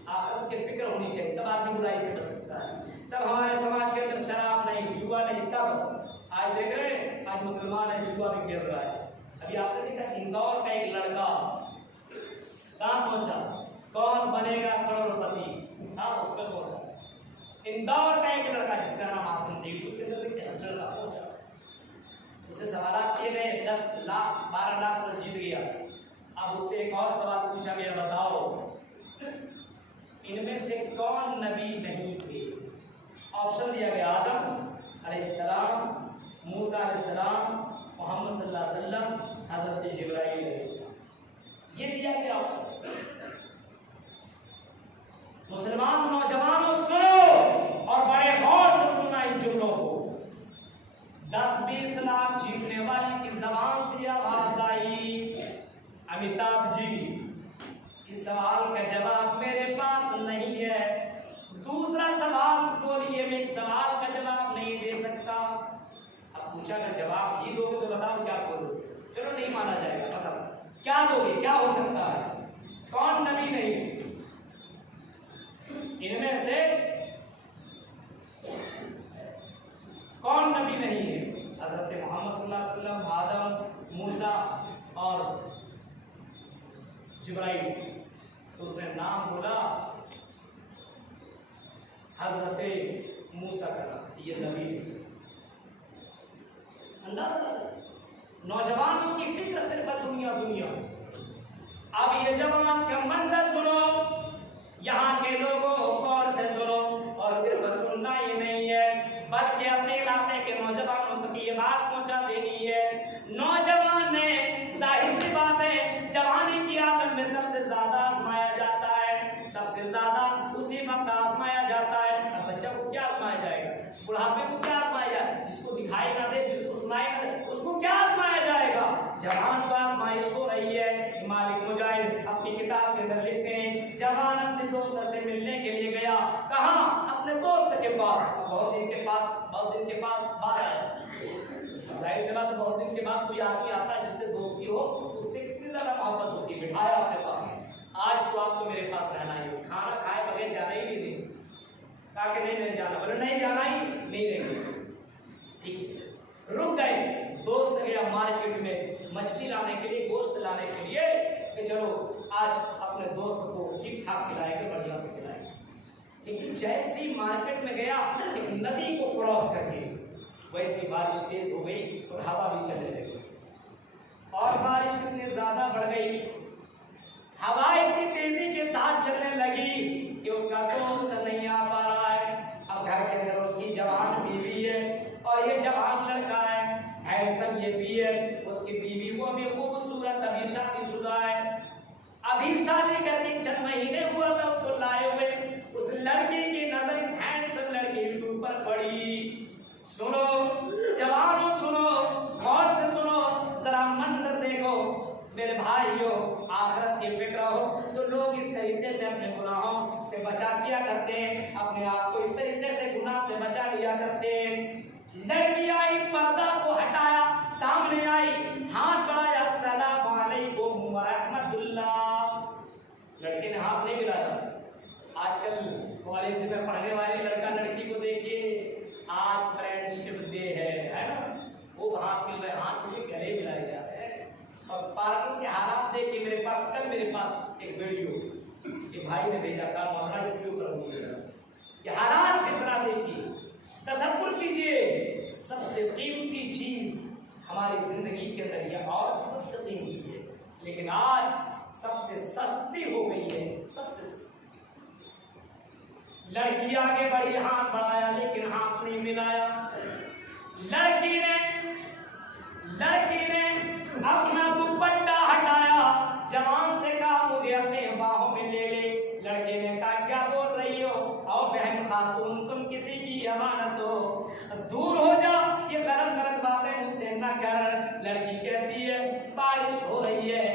आखिरत की फिक्र होनी चाहिए, तब आदमी बुराई से बच सकता है। तब हमारे समाज के अंदर शराब नहीं, जुआ नहीं। तब आज देख रहे हैं, आज मुसलमान है जुआ भी खेल रहा है। अभी आपने देखा इंदौर का एक लड़का कहाँ पहुंचा, कौन बनेगा करोड़पति, हाँ उस पर पहुंचा। इंदौर का एक लड़का जिसका नाम आसिम यूट्यूब के अंदर लड़का पहुंचा, उसे सवाल किए गए 10 लाख 12 लाख पर जीत गया। अब उससे एक और सवाल पूछा गया, बताओ इनमें से कौन नबी नहीं थे। ऑप्शन दिया गया, आदम अलैहिस्सलाम, मूसा अलैहिस्सलाम, मोहम्मद सल्लल्लाहु अलैहि वसल्लम, हजरत जिब्राइल अलैहिस्सलाम। ये दिया गया ऑप्शन। मुसलमान नौजवानों सुनो और बड़े गौर से सुनना इन जुमलों को। 10-20 सलाम जीतने वाली की जबान से आवाज आई, अमिताभ जी इस सवाल का जवाब मेरे पास नहीं है, दूसरा सवाल बोलिए, मैं इस सवाल का जवाब नहीं दे सकता। अब पूछा अगर जवाब ही दोगे तो बताओ क्या बोलोगे? चलो नहीं माना जाएगा, बताओ क्या दोगे, क्या हो सकता है? कौन नबी नहीं? इनमें से कौन नबी नहीं है? हजरत मोहम्मद सल्लल्लाहु अलैहि वसल्लम, आदम, मूसा और जिब्राइल। उसने नाम बोला हजरत मूसा का नाम, ये नबी। अंदाजा नौजवानों की फिक्र सिर्फ दुनिया दुनिया। अब ये जवान का मंजर सुनो, यहाँ के लोगों गौर से सुनो, और सिर्फ सुनना ही नहीं है बल्कि अपने इलाके के नौजवानों तक ये बात पहुंचा देनी है। नौजवान ने जाहिर सी बात है जवानी की आदत में सबसे ज्यादा आजमाया जाता है, सबसे ज्यादा उसी वक्त आजमाया जाता है। अब बच्चा को क्या आजमाया जाएगा? बुढ़ापे को क्या आजमाया? जिसको दिखाई ना दे, जिसको सुनाई ना दे, उसको क्या आजमाया जाएगा? जवान को आजमाइश हो रही है। मालिक मुजाहिद अपनी किताब के अंदर लिखते हैं, जवान अपने दोस्त से मिलने के लिए गया। कहाँ? अपने दोस्त के पास। बहुत दिन के पास बात है, जाहिर सी बात, बहुत दिन के बाद कोई आदमी आता है जिससे दोस्ती हो, उससे कितनी ज्यादा मोहब्बत होती है। बिठाया अपने पास, आज तो आपको मेरे पास रहना ही, खाना खाए बगैर जाना ही नहीं देंगे। कहा कि नहीं जाना, बोले नहीं जाना ही नहीं देंगे। ठीक, रुक गए। दोस्त गया मार्केट में मछली लाने के लिए, गोश्त लाने के लिए, कि चलो आज अपने दोस्त को ठीक ठाक खिलाएंगे, बढ़िया से खिलाएंगे। लेकिन जैसे मार्केट में गया, एक नदी को क्रॉस करके वैसी बारिश तेज हो गई और हवा भी चलने लगी, और बारिश इतनी ज्यादा बढ़ गई, हवा इतनी तेजी के साथ चलने लगी कि उसका दोस्त नहीं आ पा रहा है। अब घर के अंदर उसकी जवान बीवी है और ये जवान लड़का है, हैंडसम ये भी है, उसकी बीवी वो भी खूबसूरत, अभी शादीशुदा है। अभी शादी करके चंद महीने हुआ था उसको लाए हुए। उस लड़की की नजर इस हैंडसम लड़के के ऊपर पड़ी। सुनो जवानों, सुनो गौर से सुनो, जरा मंजर देखो मेरे भाइयों। आखिरत की फिक्र हो तो लोग इस तरीके से अपने गुनाहों से बचा किया करते हैं, अपने आप को इस तरीके से गुनाह से बचा लिया करते हैं। लड़की आई, पर्दा को हटाया, सामने आई, हाथ बढ़ाया, अस्सलाम वालेकुम व रहमतुल्लाह। लड़के ने हाथ नहीं मिलाया। आजकल कॉलेज में पढ़ने वाले लड़का लड़की को देखिए, आज फ्रेंडशिप डे है ना, वो हाथ मिल रहे, हाथ मुझे गले मिलाए जा रहे हैं। और पार्कों के हालात देखिए, मेरे पास एक वीडियो एक भाई ने भेजा था, मौलाना इसके ऊपर ये हालात फितना देखिए, तसव्वुर कीजिए। सबसे कीमती चीज हमारी जिंदगी के अंदर ये और सबसे कीमती है, लेकिन आज सबसे सस्ती हो गई है, सबसे सस्ती। लड़की आगे बढ़ी, हाथ बढ़ाया, लेकिन हाथ नहीं मिलाया। लड़की ने अपना दुपट्टा हटाया, जवान से कहा मुझे अपने बाहों में ले ले। लड़के ने कहा क्या बोल रही हो? और बहन खातून तुम किसी की अमानत हो, दूर हो जा, ये गलत बातें मुझसे न कर। लड़की कहती है बारिश हो रही है,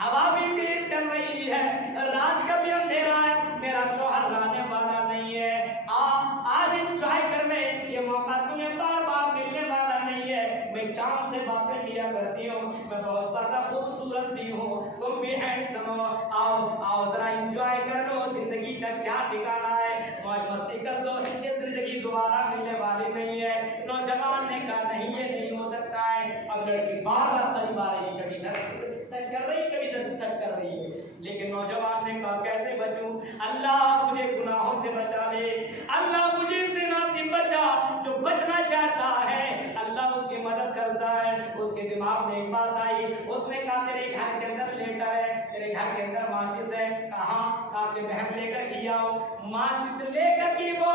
हवा भी तेज चल रही है, रात का भी अंधेरा है, मेरा शौहर लाने वाला नहीं है, आज एंजॉय कर ले, ये मौका तुम्हें बार बार मिलने वाला नहीं है। मैं चांद से बातें लिया करती हूँ, मैं बहुत ज्यादा खूबसूरत भी हूँ, तुम भी हैंडसम हो, आओ जरा एंजॉय कर लो, जिंदगी का क्या ठिकाना है, मौज मस्ती कर दो, ये जिंदगी दोबारा मिलने वाली नहीं है। नौजवान ने कहा नहीं, ये नहीं हो सकता है। अब लड़की बार बार करीब आ रही, कभी टच कर रही, कभी टच कर रही है, लेकिन नौजवान ने कहा कैसे बचूं? अल्लाह मुझे गुनाहों से बचा ले, अल्लाह मुझे इससे से बचा। जो बचना चाहता है अल्लाह उसकी मदद करता है। उसके दिमाग में एक बात आई, उसने कहा तेरे घर के अंदर लेटर है, तेरे घर के अंदर माचिस है। कहाँ? आपके बहन लेकर की आओ। माचिस लेकर की वो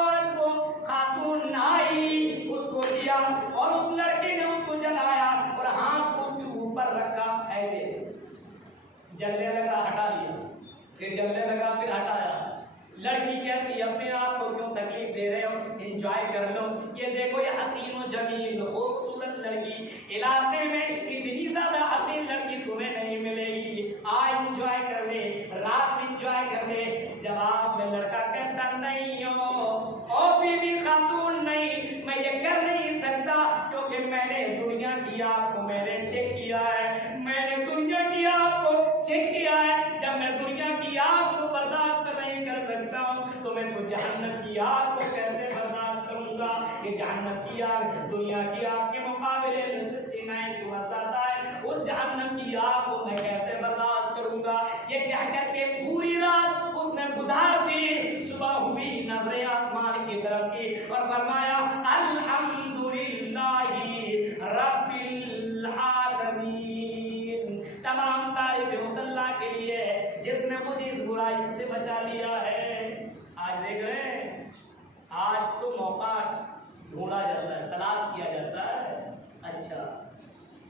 खातून आई, उसको दिया और उस लड़के ने उसको जलाया और हाथ उसके ऊपर रखा, ऐसे जलने लगा, हटा लिया, फिर जलने लगा, फिर हटाया, लड़की कहती अपने आप को क्यों तकलीफ दे रहे हो, एंजॉय कर लो। ये देखो ये हसीन और जमील खूबसूरत लड़की, इलाके में इतनी ज्यादा हसीन लड़की तुम्हें नहीं मिलेगी, आ एंजॉय कर ले, रात में एंजॉय कर ले। जवाब में लड़का कहता नहीं हो ओ बीवी खातून, नहीं मैं ये कर नहीं सकता, क्योंकि मैंने दुनिया की आग को मैंने चेक किया है, मैंने दुनिया की आग को चेक किया है। जब मैं दुनिया की आग को बर्दाश्त नहीं कर सकता हूँ तो मैं तो जहन्नम की आग को कैसे बर्दाश्त करूंगा। ये जहन्नम की आग दुनिया की आग के मुकाबले उस जहन्नम की आग को मैं कैसे बर्दाश्त करूंगा। ये कह करके पूरी रात उसने गुजार दी। सुबह हुई नजरे आसमान की तरफ की और फरमाया अल्हम्दुलिल्लाहि रब्बिल आलमीन, तमाम तारीफ मुसल्ला के लिए जिसने मुझे इस बुराई से बचा लिया है। आज देख रहे हैं, आज तो मौका ढूंढा जाता है, तलाश किया जाता है। अच्छा,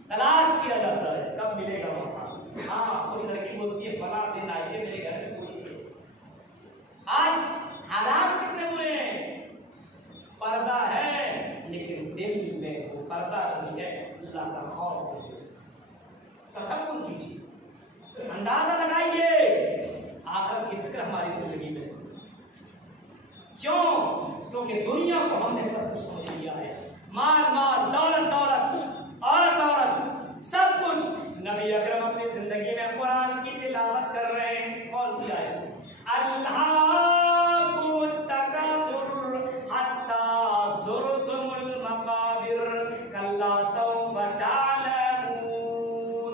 तलाश किया जाता है कब मिलेगा मौका। हाँ, कोई लड़की बोलती है फला दिन आइए मेरे घर में कोई है। आज हालात कितने बुरे हैं, पर्दा है लेकिन दिल में वो पर्दा नहीं है, अल्लाह का खौफ नहीं। तसव्वुर कीजिए, अंदाजा लगाइए आखिरत की फिक्र हमारी जिंदगी में क्यों, क्योंकि दुनिया को हमने सब कुछ समझ लिया है, माल माल दौलत दौलत औरत औरत सब कुछ। नबी अकरम अपनी जिंदगी में कुरान की तिलावत कर रहे हैं। कौन सी आयत? अल्लाहुम्मा तकासुर हत्ता ज़ुरतुमुल मकाबिर कल्ला सौफा तअलमून।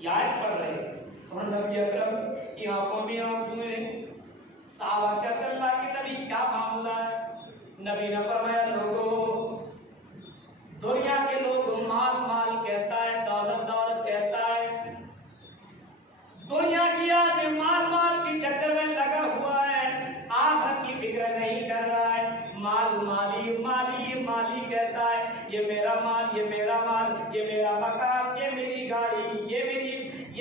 ये आयत पढ़ रहे हैं और नबी अकरम की आंखों में आंसू हैं। साहबा कहते अल्लाह के नबी क्या मामला है? नबी ने फरमाया लोगों, दुनिया के लोग माल माल कहता है, दौलत दौलत कहता है, दुनिया की आदमी माल माल के चक्कर में लगा हुआ है, आखिरत की फिक्र नहीं कर रहा है। माल माली माली माली कहता है, ये मेरा माल, ये मेरा माल, ये मेरा मकान, ये मेरी गाड़ी, ये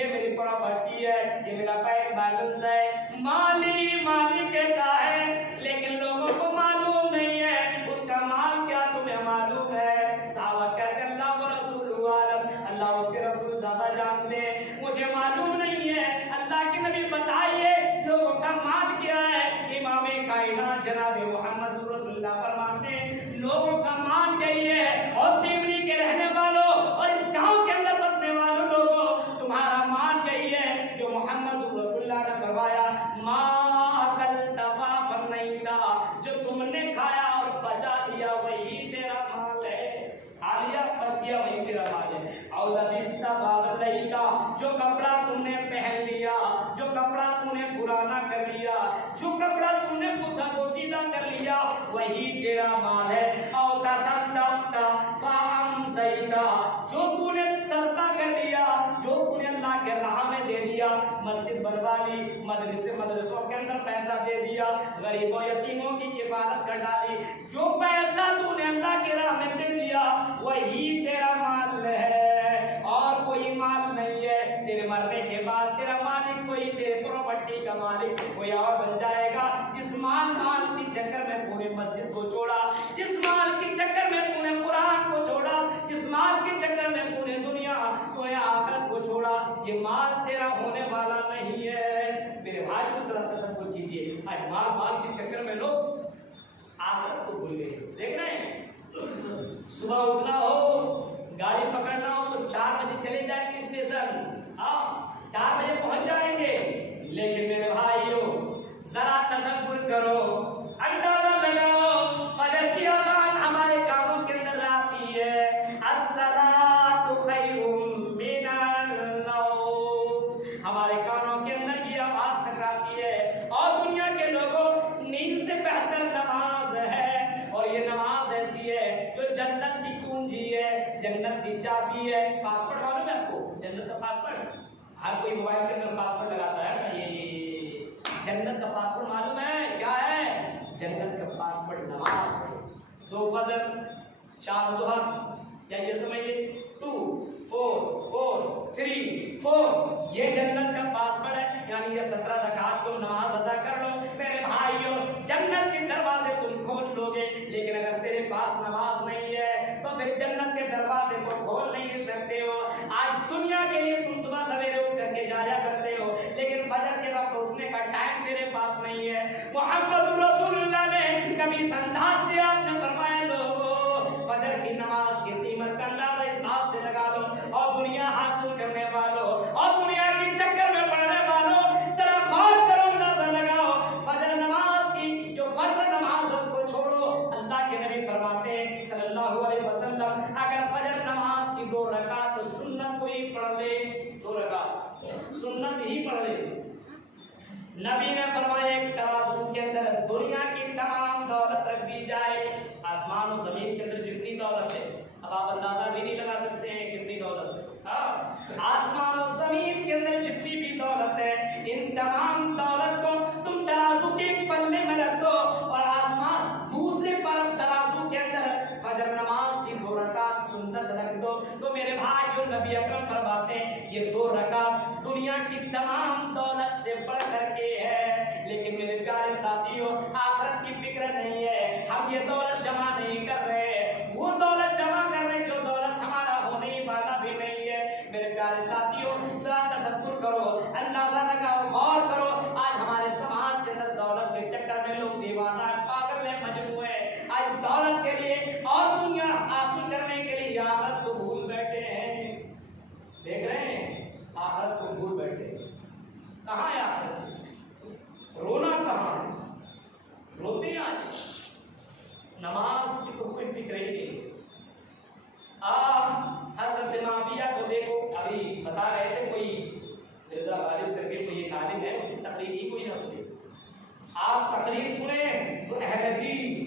मेरी प्रॉपर्टी है, ये मेरा बैंक बैलेंस है। माली माली कहता है, लेकिन लोगों को मालूम नहीं है उसका माल क्या तुम्हें मालूम है। साहबा कहते अल्लाह व रसूलुहु आलम, अल्लाह उसके रसूल ज्यादा जानते हैं, मुझे मालूम नहीं है। अल्लाह के नबी बताइए लोगों का माल क्या है। इमाम कायनात जनाब मोहम्मद रसूलुल्लाह फरमाते हैं लोगों का माल यही है। और सिमरी के रहने वालों और इस गांव के अंदर बसने वालों लोगों, तुम्हारा माल यही है जो मोहम्मद रसूलुल्लाह ने फरमाया माकल तफा नहीं था, जो तुमने खाया और बचा दिया वही तेरा माल है। खा लिया बच गया वही तेरा माल है। जो कपड़ा तुमने पहन लिया, जो कपड़ा तूने पुराना कर लिया, जो कपड़ा तूने पोसीदा कर लिया वही तेरा माल है। जो तूने सदका कर लिया, जो तूने अल्लाह के राह में दे दिया, मस्जिद बनवा ली, मदरसों के अंदर पैसा दे दिया, गरीबों यतीमों की इबादत कर डाली, जो पैसा तूने अल्लाह के राह में दे दिया वही तेरा माल है और कोई माल नहीं है। तेरे मरने के बाद तेरा मालिक कोई, तेरे प्रॉपर्टी का मालिक कोई और बन जाएगा। जिस माल के चक्कर में पूरे मस्जिद को छोड़ा, जिस माल के चक्कर में तूने कुरान को छोड़ा, जिस माल के चक्कर में तूने दुनिया तूने आखिरत को छोड़ा, ये माल तेरा होने वाला नहीं है। मेरे भाई को जरा तसव्वुर कीजिए, आज माल के चक्कर में लोग आखिरत को भूल गए। देख रहे हैं, सुबह उठना हो, गाड़ी पकड़ना हो तो 4 बजे चले जाएंगे स्टेशन, हाँ 4 बजे पहुंच जाएंगे। लेकिन मेरे भाइयों जरा तसव्वुर करो, अंदाजा लगाओ, फजर की अज़ान हमारे कानों के अंदर आती है, अस्सलातु खैरुम मिनन नौम, हमारे कानों के अंदर ये आवाज टकराती है। और दुनिया के लोगों, नींद से बेहतर नमाज है, और ये नमाज ऐसी है जो जन्नत की कुंजी है, जन्नत की चाबी है। पासवर्ड मालूम है आपको? जन्नत का पासवर्ड हर कोई मोबाइल के अंदर पासवर्ड लगाता है ना। ये जन्नत का पासवर्ड मालूम है क्या है? जन्नत का पासवर्ड नमाज है। 2 फजर 4 ज़ुहर, या ये समझिए 2 4 4 3 4, ये जन्नत का पासवर्ड है। यानी ये 17 रकात तुम नमाज अदा अदा कर लो। मेरे भाइयों, जन्नत के दरवाजे तुम खोल लोगे, लेकिन अगर तेरे पास नमाज नहीं है तो फिर जन्नत के दरवाजे को खोल नहीं सकते हो। आज दुनिया के लिए तुम सुबह सवेरे उठ करके जाया करते हो, लेकिन फजर के वक्त उठने का टाइम तेरे पास नहीं है। मोहम्मद रसूलुल्लाह ने कभी संदास से आपने फरमाया, लोगों फजर की नमाज की कीमत का अंदाजा इस बात से लगा लो, और दुनिया हासिल करने वालों और दुनिया के चक्कर में पड़ने वालों जरा गौर करो, अंदाजा लगाओ। फजर नमाज की जो फजर नमाज है उसको छोड़ो। अल्लाह के नबी फरमाते हैं सल्लल्लाहु अलैहि वसल्लम, अगर फजर नमाज की 2 रकात सुन्नत को ही पढ़ ले, 2 रकात सुन्नत ही पढ़ ले। नबी ने फरमाया एक तराजू के अंदर दुनिया की तमाम दौलत रख दी जाए, आसमान और जमीन के अंदर जितनी दौलत है, अब आप अंदाजा भी नहीं लगा सकते हैं कितनी दौलत है। आसमान और जमीन के अंदर जितनी भी दौलत है, इन तमाम दौलत को तुम तराजू के पल्ले में रख दो, और आसमान दूसरे तरफ तराजू के अंदर फजर नमाज की 2 रकात सुन्नत रख दो, तो मेरे भाइयों नबी अकरम फरमाते हैं ये 2 रकात दुनिया की तमाम दौलत से बढ़ करके है। लेकिन मेरे प्यारे साथियों, आखिरत की फिक्र नहीं है, हम ये दौलत जमा नहीं कर रहे, वो दौलत जमा कर रहे जो दौलत हमारा होने ही वाला भी नहीं है। मेरे प्यारे साथियों, जरा तसव्वुर करो, अंदाजा लगाओ, गौर करो, आज हमारे समाज के अंदर दौलत के चक्कर में लोग दीवाना पागल है, मजनू है, आज दौलत के लिए और दुनिया हासिल करने के लिए आखिरत को भूल बैठे हैं। देख रहे हैं, आखिरत को भूल बैठे। कहाँ है आखिरत? रोना कहाँ है? रोते आज नमाज की तो कोई फिक्र ही नहीं। हज़रत माविया को देखो, अभी बता रहे थे कोई मिर्जा गालिब करके कोई एक आलिम है, उसकी तकरीर ही कोई ना सुने। आप तकरीर सुने तो अहले हदीस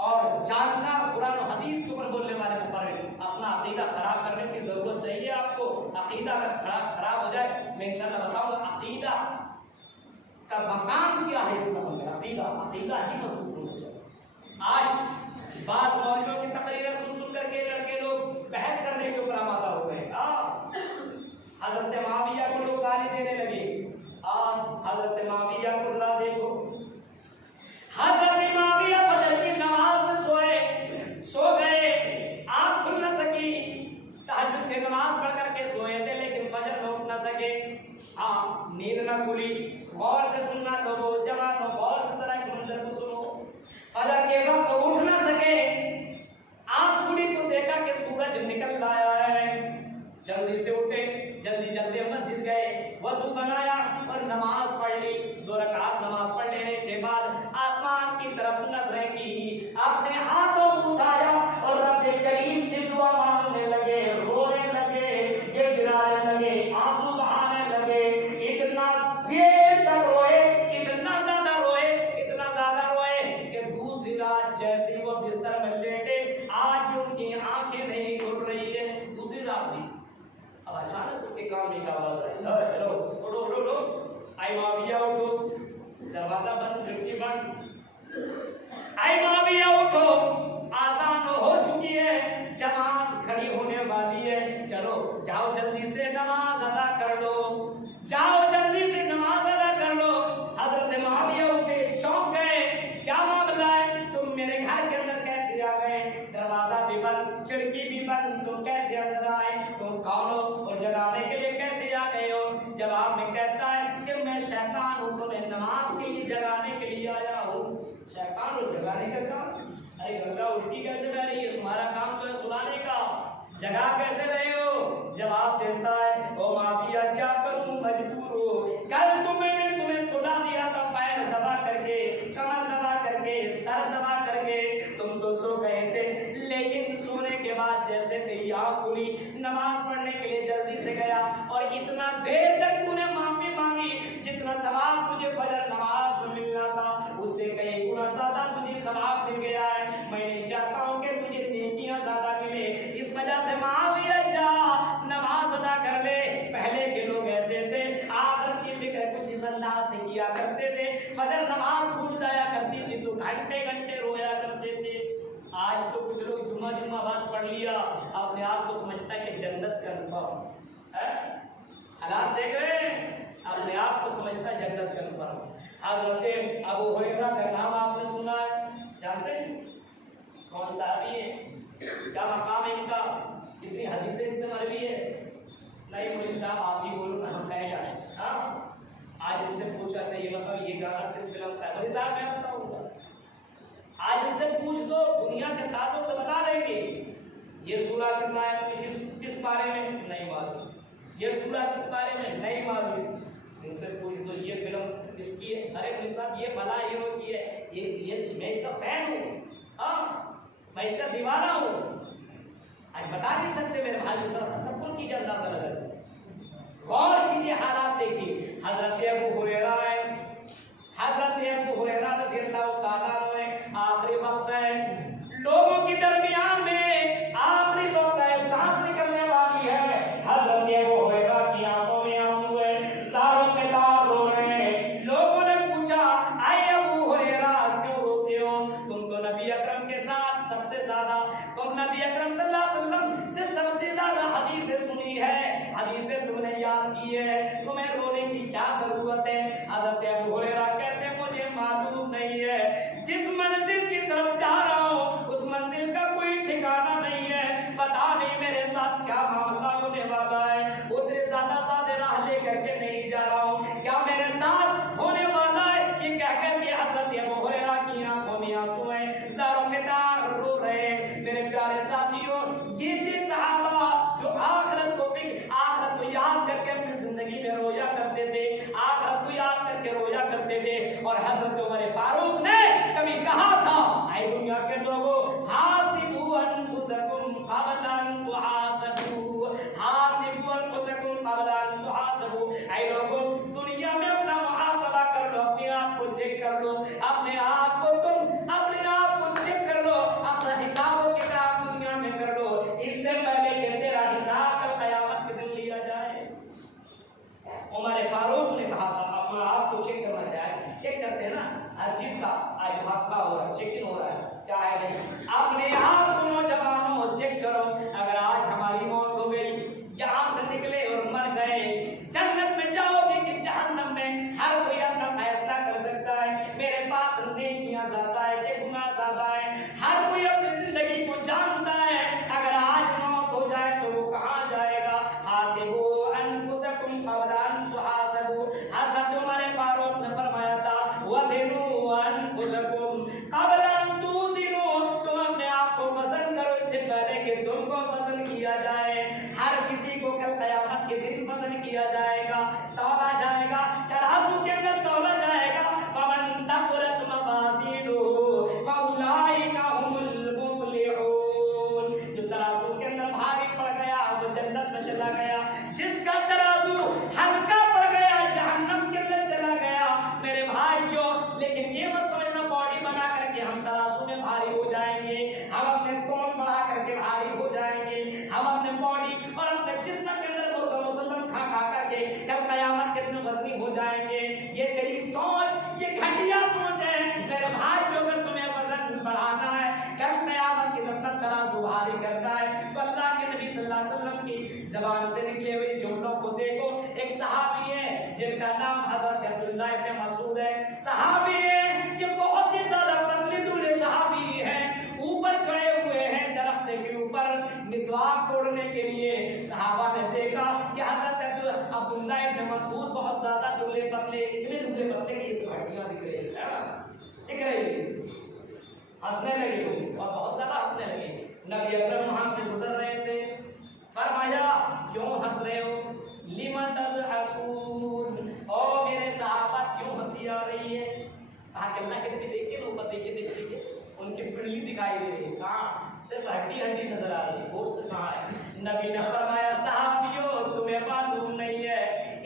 और जानकार कुरान और हदीस के ऊपर बोलने वाले को पढ़े। अपना अकीदा खराब करने की जरूरत नहीं है आपको। अकीदा अगर खराब हो जाए, मैं इंशाल्लाह बताऊंगा अकीदा का मकाम क्या है इस्लाम में। अकीदा ही मजबूत होना चाहिए। आज बात मौलवियों की तकरीरें सुन करके लड़के लोग बहस करने के ऊपर आमादा हो गए। हजरत माविया को लोग गाली देने लगे, और हजरत माविया को जरा देखो, हजरत माविया फजर की नमाज में सो गए, आंख खुल न सकी, तहज्जुद की नमाज पढ़ करके सोए थे, लेकिन फजर में उठ न सके। नींद न खुली। गौर से सुनना लोगों, जवानों, गौर से जरा इस मंजर को सुनो। फजर के वक्त उठ न सके, आंख खुली तो देखा कि सूरज निकल आया है। जल्दी से उठे, जल्दी मस्जिद गए, वजू बनाया और नमाज पढ़ ली। 2 रकात नमाज पढ़ लेने के बाद आसमान की तरफ नजरें की, अपने हाथों को उठाया और रब्बे करीम से दुआ मांगने लगे, रोने लगे, गिड़गिड़ाने लगे, आंसू बहाने लगे। इतना देर तक रोए, इतना ज्यादा रोए कि दूसरी रात जैसे वो बिस्तर में लेटे, आज भी उनकी आंखें नहीं खुल रही है। दूसरी रात भी अब अचानक उसके काम में आवाज आई, हेलो उठो, आई माविया उठो, दरवाजा बंद, खिड़की बंद। आई माविया उठो, आजान हो चुकी है, जमात खड़ी होने वाली है, चलो जाओ जल्दी से नमाज अदा कर लो, जाओ जल्दी से नमाज अदा कर लो। हजरत माविया उठे, चौंक गए, क्या मामला है, तुम मेरे घर के अंदर कैसे आ गए? दरवाजा भी बंद, खिड़की भी बंद, तुम कैसे अंदर आए? तुम कौन हो और जगाने के लिए कैसे आ गए हो? जवाब में कहता है कि मैं शैतान हूँ, तुम्हें नमाज के लिए जगाने के लिए आया हूँ। शैतान हो, जगाने का काम? अरे गंगा उल्टी कैसे बह रही है? तुम्हारा काम तो है सुलाने का, जगा कैसे रहे हो? जवाब देता है, ओ माविया क्या करूं, मजबूर हो। कल तुम्हें सुला दिया था, पैर दबा करके, कमर दबा करके, सर दबा करके, तुम तो सो गए थे, लेकिन सोने के बाद जैसे तेरी आँख खुली, नमाज पढ़ने के लिए जल्दी से गया, और इतना देर तक तूने माफी मांगी, जितना सवाब तुझे फजर नमाज में मिलना था उससे कई गुना ज्यादा तुझे सवाब मिल गया है। मैं नहीं चाहता हूँ कि तुझे नेकियां ज्यादा मिले, इस वजह से माविया जा नमाज अदा कर ले। पहले के लोग ऐसे थे, आखिरत की फिक्र कुछ इस अंदाज से किया करते थे, फजर नमाज छूट जाया करती थी तो घंटे घंटे रोया करते थे। आज तो कुछ लोग जुम्मा आवाज पढ़ लिया, अपने आप को समझता है कि जन्नत कन्फर्म है। हालात देख रहे हैं, अपने आप को समझता है जन्नत कन्फर्म। हजरत अबू हुरैरा का नाम आपने सुना है, जानते हैं कौन साहबी है, क्या मकाम है इनका, कितनी हदीसें इनसे मरवी है? नहीं मौलवी साहब आप ही बोलो ना, हम कहें जाए। हाँ आज इनसे पूछा चाहिए मतलब ये गाना किस फिल्म का है, मौलवी साहब मैं बताऊंगा। आज इनसे पूछ दो, दुनिया के ताल्लुक से बता देंगे। ये सूरा किस आयत में, किस पारे में, नहीं मालूम। ये सूरा किस पारे में, नहीं मालूम। इनसे पूछ दो ये फिल्म किसकी है, अरे मौलवी साहब ये भला हीरो की है, ये मैं इसका फैन हूँ, हाँ मैं इसका दीवाना हूँ। आज बता नहीं सकते मेरे भाई, सबको की अंदाजा लगा। गौर कीजिए, हालात देखिए। हजरत अबू हुरैरा है, हजरत अबू हुरैरा रज़ियल्लाहु ताला अन्हु है, आखिरी वक्त है, लोगों के दरमियान में आखिरी वक्त है, सांस निकलने वाली है। हजरत अबू हुरैरा की आंखों में आंसू है, सारों पे तार रो रहे हैं। लोगों ने पूछा, आए अबू हुरैरा क्यों रोते हो? तुम तो नबी अकरम के साथ सबसे ज्यादा, तुम नबी अकरम सल्लल्लाहु अलैहि वसल्लम से सबसे ज्यादा हदीसें सुनी है, हदीसें तुमने याद की है, तुम्हें रोने की क्या जरूरत है? हजरत अबू हुरैरा कहते हैं मुझे मालूम नहीं है, जिस मंजिल की तरफ जा रहा हूँ उस मंजिल का कोई ठिकाना नहीं है, पता नहीं मेरे साथ क्या मामला होने वाला है, उतने ज्यादा सादे राह लेकर के नहीं जा रहा हूँ, क्या मेरे साथ होने वाला है? ये कहकर के हजरत अबू हुरैरा की आंखों में आंसू है, ज़ारों के तार रो रहे हैं। मेरे प्यारे साथियों, ये थे सहाबा जो आखिरत को याद करके अपनी जिंदगी में रोया करते थे, आखिरत को याद करके रोया करते थे। और हजरत उमर फारूक ने कभी कहा था, ऐ दुनिया के लोगों, हासिबू अनफुसकुम क़ब्ल अन तुहासबू, हासिबू अनफुसकुम क़ब्ल अन तुहासबू। ऐ लोगों, दुनिया में अपना मुहासबा कर लो, अपने आप को चेक कर लो, अपने आप को चेक कर लो, अपना हिसाब किताब दुनिया में कर लो, इससे पहले कि तेरा हिसाब कल क़यामत के दिन लिया जाए। उमर फारूक ने कहा था, अपना आप को चेक करना चाहिए, चेक करते हैं ना हर चीज का, आज मुहासबा हो रहा है, चेकिंग हो रहा है, क्या है नहीं। अपने आप सुनो जवानों, चेक करो, अगर आज हमारी मौत हो गई, यहाँ से निकले और मर गए, जन्नत में जाओगे कि जहन्नम में, हर कोई अपना फैसला कर सकता है। मेरे पास नेकियां ज्यादा है कि गुनाह ज्यादा है, हर कोई अपनी जिंदगी को जानता है। अगर आज मौत हो जाए तो वो कहाँ जाएगा? हासिबू अनफुसकुम क़ब्ल अन तुहासबू। हज़रत उमर फारूक ने फरमाया था, वज़िनू अनफुसकुम क़ब्ल अन तुज़िनू, तुम अपने आप को वज़न करो इससे पहले कि तुमको वज़न किया जाए। हर किसी को कल क़यामत के दिन वज़न किया जाएगा, तौला जाएगा, तराजू के अंदर तौला जाएगा। फमन सक़ुलत मवाज़ीनुहु फ़उलाइका हुमुल मुफ़्लिहून। जो तराजू के अंदर भारी पड़ गया वो जन्नत में चला गया, जिसका तराजू हल्का पड़ गया जहन्नम के अंदर चला गया। मेरे भाइयों, लेकिन ये मत समझना बॉडी बना करके हम तराजू में भारी हो जाएंगे, हम अपने तोल बढ़ा करके भारी हो जाएंगे, हम अपने बॉडी और अपने जिस्म के अंदर मुसल्लम खा करके कल क़यामत के दिन वज़नी हो जाएंगे। ये तेरी सोच, ये घटिया सोच है। मेरे भाइयों, अगर तुम्हें वजन बढ़ाना है, कल क़यामत के दिन तराजू भारी करना है, तो अल्लाह के नबी सल्लल्लाहु अलैहि वसल्लम की ज़बान से निकले हुए जुमलों को देखो। एक सहाबी है जिनका नाम हज़रत अब्दुल्लाह इब्न मसूद है, सहाबी है, ये बहुत ही ज्यादा पतले दुबले सहाबी है, ऊपर चढ़े हुए हैं दरख्त के ऊपर मिसवाक तोड़ने के लिए। सहाबा ने देखा कि हज़रत अब्दुल्लाह इब्न मसूद बहुत ज्यादा दुबले पतले, इतने दुबले पतले कि इसकी हड्डियां दिख रही है, हंसने लगे लोग और बहुत ज्यादा हंसने लगे। नबी अकरम वहां से गुजर रहे थे, फरमाया क्यों हंस रहे हो? लिमन तज़हकून, ओ मेरे सहाबा क्यों हंसी आ रही है? कहा कि अल्लाह के नबी देखिए ना, ऊपर देखिए, उनकी पिंडली दिखाई दे रही है, कहाँ सिर्फ हड्डी नजर आ रही है, गोश्त कहाँ है? नबी ने फरमाया सहाबियों, तुम्हें मालूम नहीं है,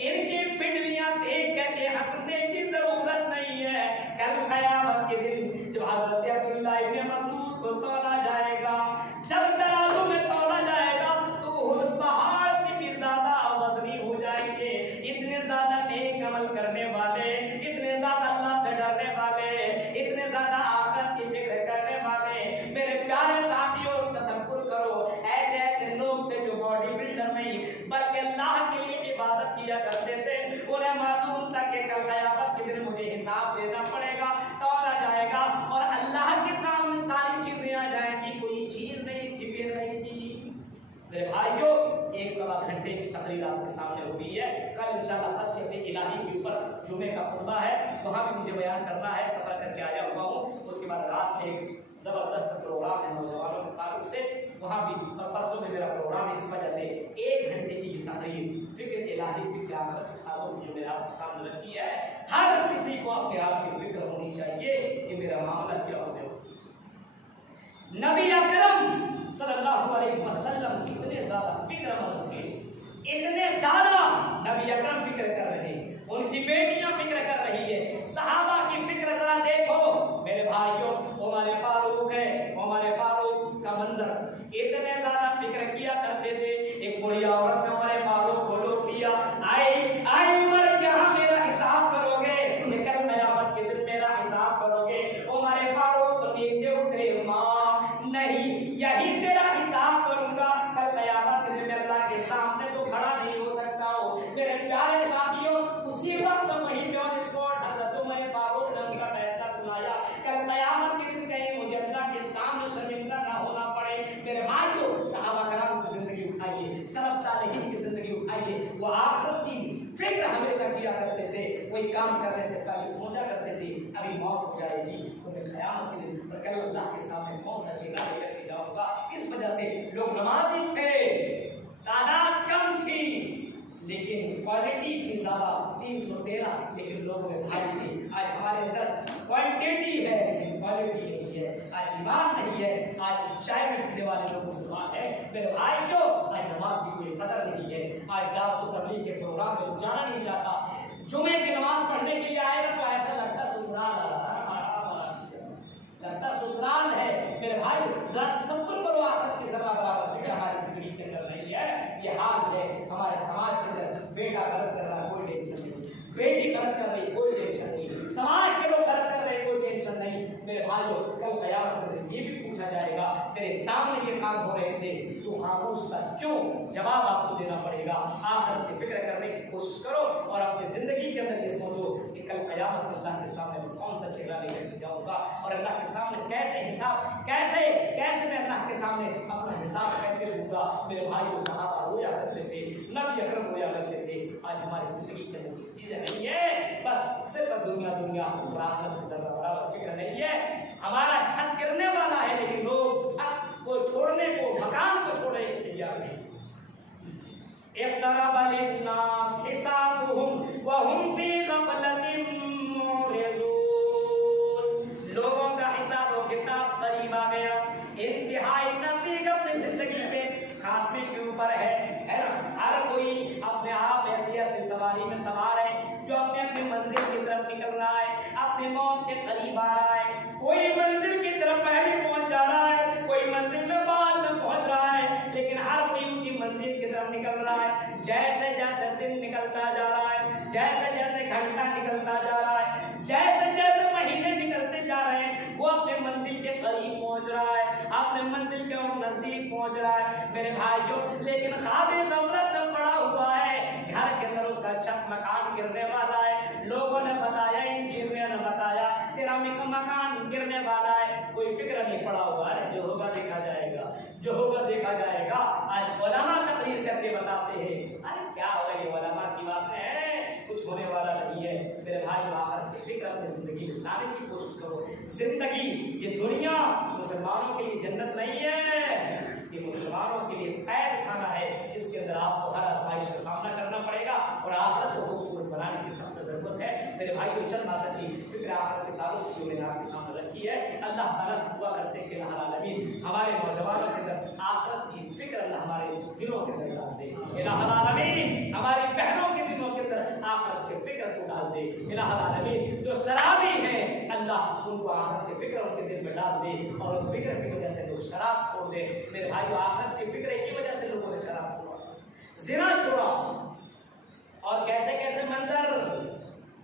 इनकी पिंडलियां देख करके हंसने की जरूरत नहीं है। कल क़यामत के दिन जो हज़रत अब्दुल्लाह इब्न मसूद को तौला जाएगा, जब तराजू में तौला जाएगा तो उहद पहाड़ से भी ज्यादा वज़नी हो जाएंगे। इतने ज्यादा नेक अमल करने वाले, इतने ज्यादा अल्लाह से डरने वाले, इतने ज्यादा आखिरत की फिक्र करने वाले। मेरे प्यारे साथियों, तसव्वुर करो, ऐसे ऐसे लोग थे जो बॉडी दिया करते थे। उन्हें मालूम था कि कल क़यामत के दिन मुझे हिसाब देना पड़ेगा, तौला जाएगा और अल्लाह के सामने सारी चीजें आ जाएंगी, कोई चीज नहीं छिपी रहेगी। मेरे भाइयों, 1-1.25 घंटे की तकरीर आपके सामने हो गई है। कल इंशाअल्लाह खश्यत इलाही के ऊपर जुमे का खुतबा है, वहां भी मुझे बयान करना है, सफर करके आया हुआ हूँ। उसके बाद रात में एक जबरदस्त प्रोग्राम है नौजवानों के ताल्लुक से, वहां भी, और परसों में मेरा प्रोग्राम है। इस वजह से 1 घंटे की तकरीर फिक्र इलाही, फिक्र आखिरत के ताल्लुक से जो मेरे आपके सामने रखी है। हर किसी को अपने आप की फिक्र होनी चाहिए कि मेरा मामला क्या हो गया। नबी अकरम सल्लल्लाहु अलैहि वसल्लम इतने ज्यादा फिक्रमंद थे, इतने ज्यादा नबी अकरम फिक्र कर रहे हैं, उनकी बेटियां फिक्र कर रही है, सहाबा की फिक्र जरा देखो मेरे भाइयों। उमर फारूक है, उमर फारूक का मंजर इतने ज्यादा फिक्र किया करते थे। एक बुढ़िया औरत ने उमर फारूक को रोक दिया, आई आई उमर, यहाँ मेरा हिसाब करोगे, कल क़यामत के दिन मेरा हिसाब करोगे। उमर फारूक तो नीचे उतरे, माँ नहीं, यही तेरा हिसाब करूंगा, कल क़यामत के दिन अल्लाह के सामने तो खड़ा नहीं हो सकता हो। मेरे प्यारे साथियों, उसी वक्त वही ऑन स्पॉट हज़रत उमर फारूक ने उनका फैसला सुनाया, कल क़यामत के दिन कहीं मुझे अल्लाह के सामने शर्मिंदा ना होना पड़े। मेरे भाइयों, सहाबा कराम की जिंदगी उठाइए, सलफ सालेहीन की जिंदगी उठाइए, वो आखिरत की फिक्र हमेशा किया करते थे। कोई काम करने से पहले सोचा करते थे अभी मौत हो जाएगी, तो मैं क़यामत के दिन पर कल अल्लाह के सामने कौन सा चेहरा लेकर के जाऊंगा। इस वजह से लोग नमाजी थे, तादाद कम थी, लेकिन क्वालिटी थी ज्यादा, 313, लेकिन लोगों में भारी थी। आज हमारे अंदर क्वांटिटी है लेकिन क्वालिटी नहीं है, आज ईमान नहीं है, आज चाय में पीने वाले लोग मुसलमान है। मेरे भाई क्यों, आज नमाज की कोई कदर नहीं है, आज दावत तबलीग के प्रोग्राम में जाना नहीं चाहता। जुमे की नमाज पढ़ने के लिए आएगा तो ऐसा लगता ससुराल लगता ससुराल है। मेरे भाई जरा तसव्वुर करो, आखिरत की जरा बराबर फिक्र हमारी जिंदगी के अंदर नहीं है। ये हाल है हमारे समाज के अंदर, बेटा गलत कर रहा है कोई टेंशन नहीं, बेटी गलत कर रही कोई टेंशन नहीं, समाज के लोग गलत कर रहे कोई टेंशन नहीं। मेरे भाइयों, कल क़यामत के दिन ये भी पूछा जाएगा, तेरे सामने ये काम हो रहे थे, तू खामोश था क्यों? जवाब आपको देना पड़ेगा। आखिरत की फिक्र करने की कोशिश करो और अपनी जिंदगी के अंदर ये सोचो कि कल क़यामत में अल्लाह के सामने कौन सा चेहरा लेकर के जाऊंगा और अल्लाह के सामने कैसे हिसाब, कैसे कैसे मैं अल्लाह के सामने अपना हिसाब कैसे दूंगा। मेरे भाइयों, सहाबा रोया करते थे, नबी अकरम रोया करते थे। आज हमारी जिंदगी के अंदर कुछ चीजें नहीं है, बस सिर्फ दुनिया दुनिया और आखिरत की जरा बराबर फिक्र नहीं है। हमारा छत गिरने वाला है, लेकिन लोग छत को छोड़ने को, मकान को छोड़ने के तैयार नहीं। इक़्तरब लिन्नास हिसाबुहुम व हुम फी ग़फ़लतिन मुरिज़ून। लोगों का हिसाब और किताब करीब आ गया, इंतहाई नजदीक अपनी जिंदगी के खात्मे के ऊपर है ना। हर कोई अपने आप ऐसी ऐसी सवारी में सवार है जो अपने अपनी मंजिल की तरफ निकल रहा है, अपने मौत के करीब आ रहा है। कोई मंजिल की तरफ पहले पहुंच जा रहा है, कोई मंजिल में बाद में पहुंच रहा है, लेकिन हर कोई उसी मंजिल की तरफ निकल रहा है। जैसे जैसे दिन निकलता जा रहा है, जैसे जैसे घंटा निकलता जा रहा है, जैसे जैसे महीने निकलते जा रहे हैं, वो अपने मंजिल के करीब पहुंच रहा है, अपने मंजिल के और नजदीक पहुंच रहा है। मेरे भाइयों, लेकिन ख्वाबे ग़फलत में पड़ा हुआ है, घर के अंदर उसका छत मकान गिरने वाला है। लोगों ने बताया, इंजीनियर ने बताया तेरा मकान गिरने वाला है, कोई फिक्र नहीं पड़ा हुआ है, जो होगा देखा जाएगा, जो होगा देखा जाएगा। आज उलमा तकरीर करके बताते हैं, अरे क्या होगा, ये उलमा की बातें हैं, कुछ होने वाला नहीं है। मेरे भाई, आखिरत की फिक्र अपनी जिंदगी में लाने की कोशिश करो। जिंदगी, ये दुनिया मुसलमानों के लिए जन्नत नहीं है, ये मुसलमानों के लिए कैद खाना है, जिसके अंदर आपको हर आज़माइश का सामना करना पड़ेगा और आखिरत को खूबसूरत बनाने की सख्त जरूरत है। मेरे भाई को चंद बातें थी फिक्र आखिरत के ताल्लुक से जो मैंने आपके सामने रखी है। अल्लाह ताला से दुआ करते हैं कि अल्लाह आलमीन हमारे नौजवानों के अंदर आखिरत की फिक्र अल्लाह हमारे दिलों के अंदर डाल दे। अल्लाह आलमीन हमारी बहनों के दिलों के अंदर आखिरत के फिक्र को डाल दे। अल्लाह आलमीन जो शराबी हैं, अल्लाह उनको आखिरत के फिक्र उनके दिल में डाल दे और उस फिक्र की वजह से लोग शराब छोड़ दे। मेरे भाई, आखिरत की फिक्र की वजह से लोगों ने शराब छोड़ा, ज़िना छोड़ा और कैसे कैसे मंजर,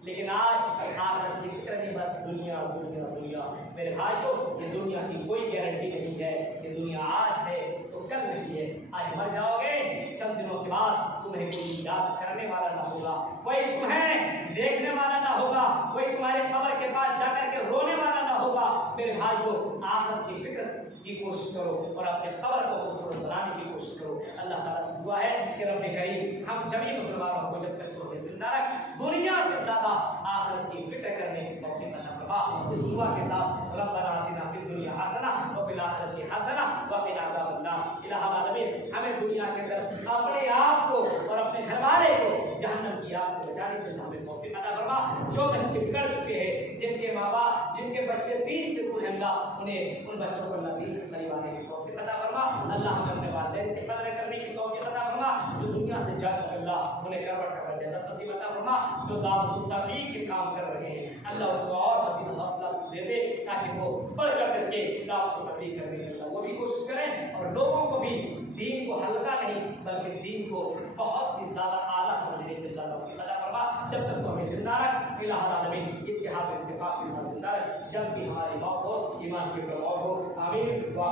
लेकिन आज आखिरत की फिक्र नहीं, बस दुनिया दुनिया दुनिया। मेरे भाइयों, ये दुनिया की कोई गारंटी नहीं है, ये दुनिया आज है तो कल नहीं है। आज मर जाओगे, चंद दिनों के बाद तुम्हें कोई याद करने वाला ना होगा, कोई तुम्हें देखने वाला ना होगा, कोई तुम्हारे कब्र के पास जाकर के रोने वाला ना होगा। मेरे भाइयों, आखिरत की फिक्र की कोशिश करो और अपने कब्र को खूबसूरत बनाने की कोशिश करो। अल्लाह ताला से दुआ है कि रब करीम हम सभी मुसलमानों को जब तक जिंदा रख, दुनिया से ज्यादा आखिरत की फिक्र करने की तौफीक अता फरमा। इस दुआ के साथ रब्बना आतिना फिद दुनिया हसना व फिल आखिरति हसना व क़िना अज़ाबन्नार। इलाहुल आलमीन, हमें दुनिया के अंदर अपने आप को और अपने घरवाले को जहन्नम की आग से बचाने के लिए हमें तौफीक अता फरमा। जो बच्चे बिगड़ चुके हैं, जिनके माँ बाप, जिनके बच्चे दीन से दूर हैं, उन्हें उन बच्चों को अल्लाह दीन से करीब आने की तौफीक अता फरमा। अल्लाह हमें अपने वालिदैन की कदर करने की तौफीक अता फरमा। जो दुनिया से जा चुके, अल्लाह उन्हें करवट करवट जन्नत नसीब अता फरमा। जो दावत तबलीग के काम कर रहे हैं, अल्लाह उनको और मज़ीद हौसला दे दे ताकि वो बढ़ चढ़ करके दावत तबलीग करने की अल्लाह वो भी कोशिश करें और लोगों को भी दीन को हल्का नहीं बल्कि दीन को बहुत ही ज्यादा आला समझने की अल्लाह तौफीक अता फरमा। जब तक तो हमें जिंदा रख, इलाहुल आलमीन इत्तिहाद इत्तिफाक के साथ जिंदा रख। जब भी हमारी मौत हो, ईमान की मौत हो। आमीन। दुआ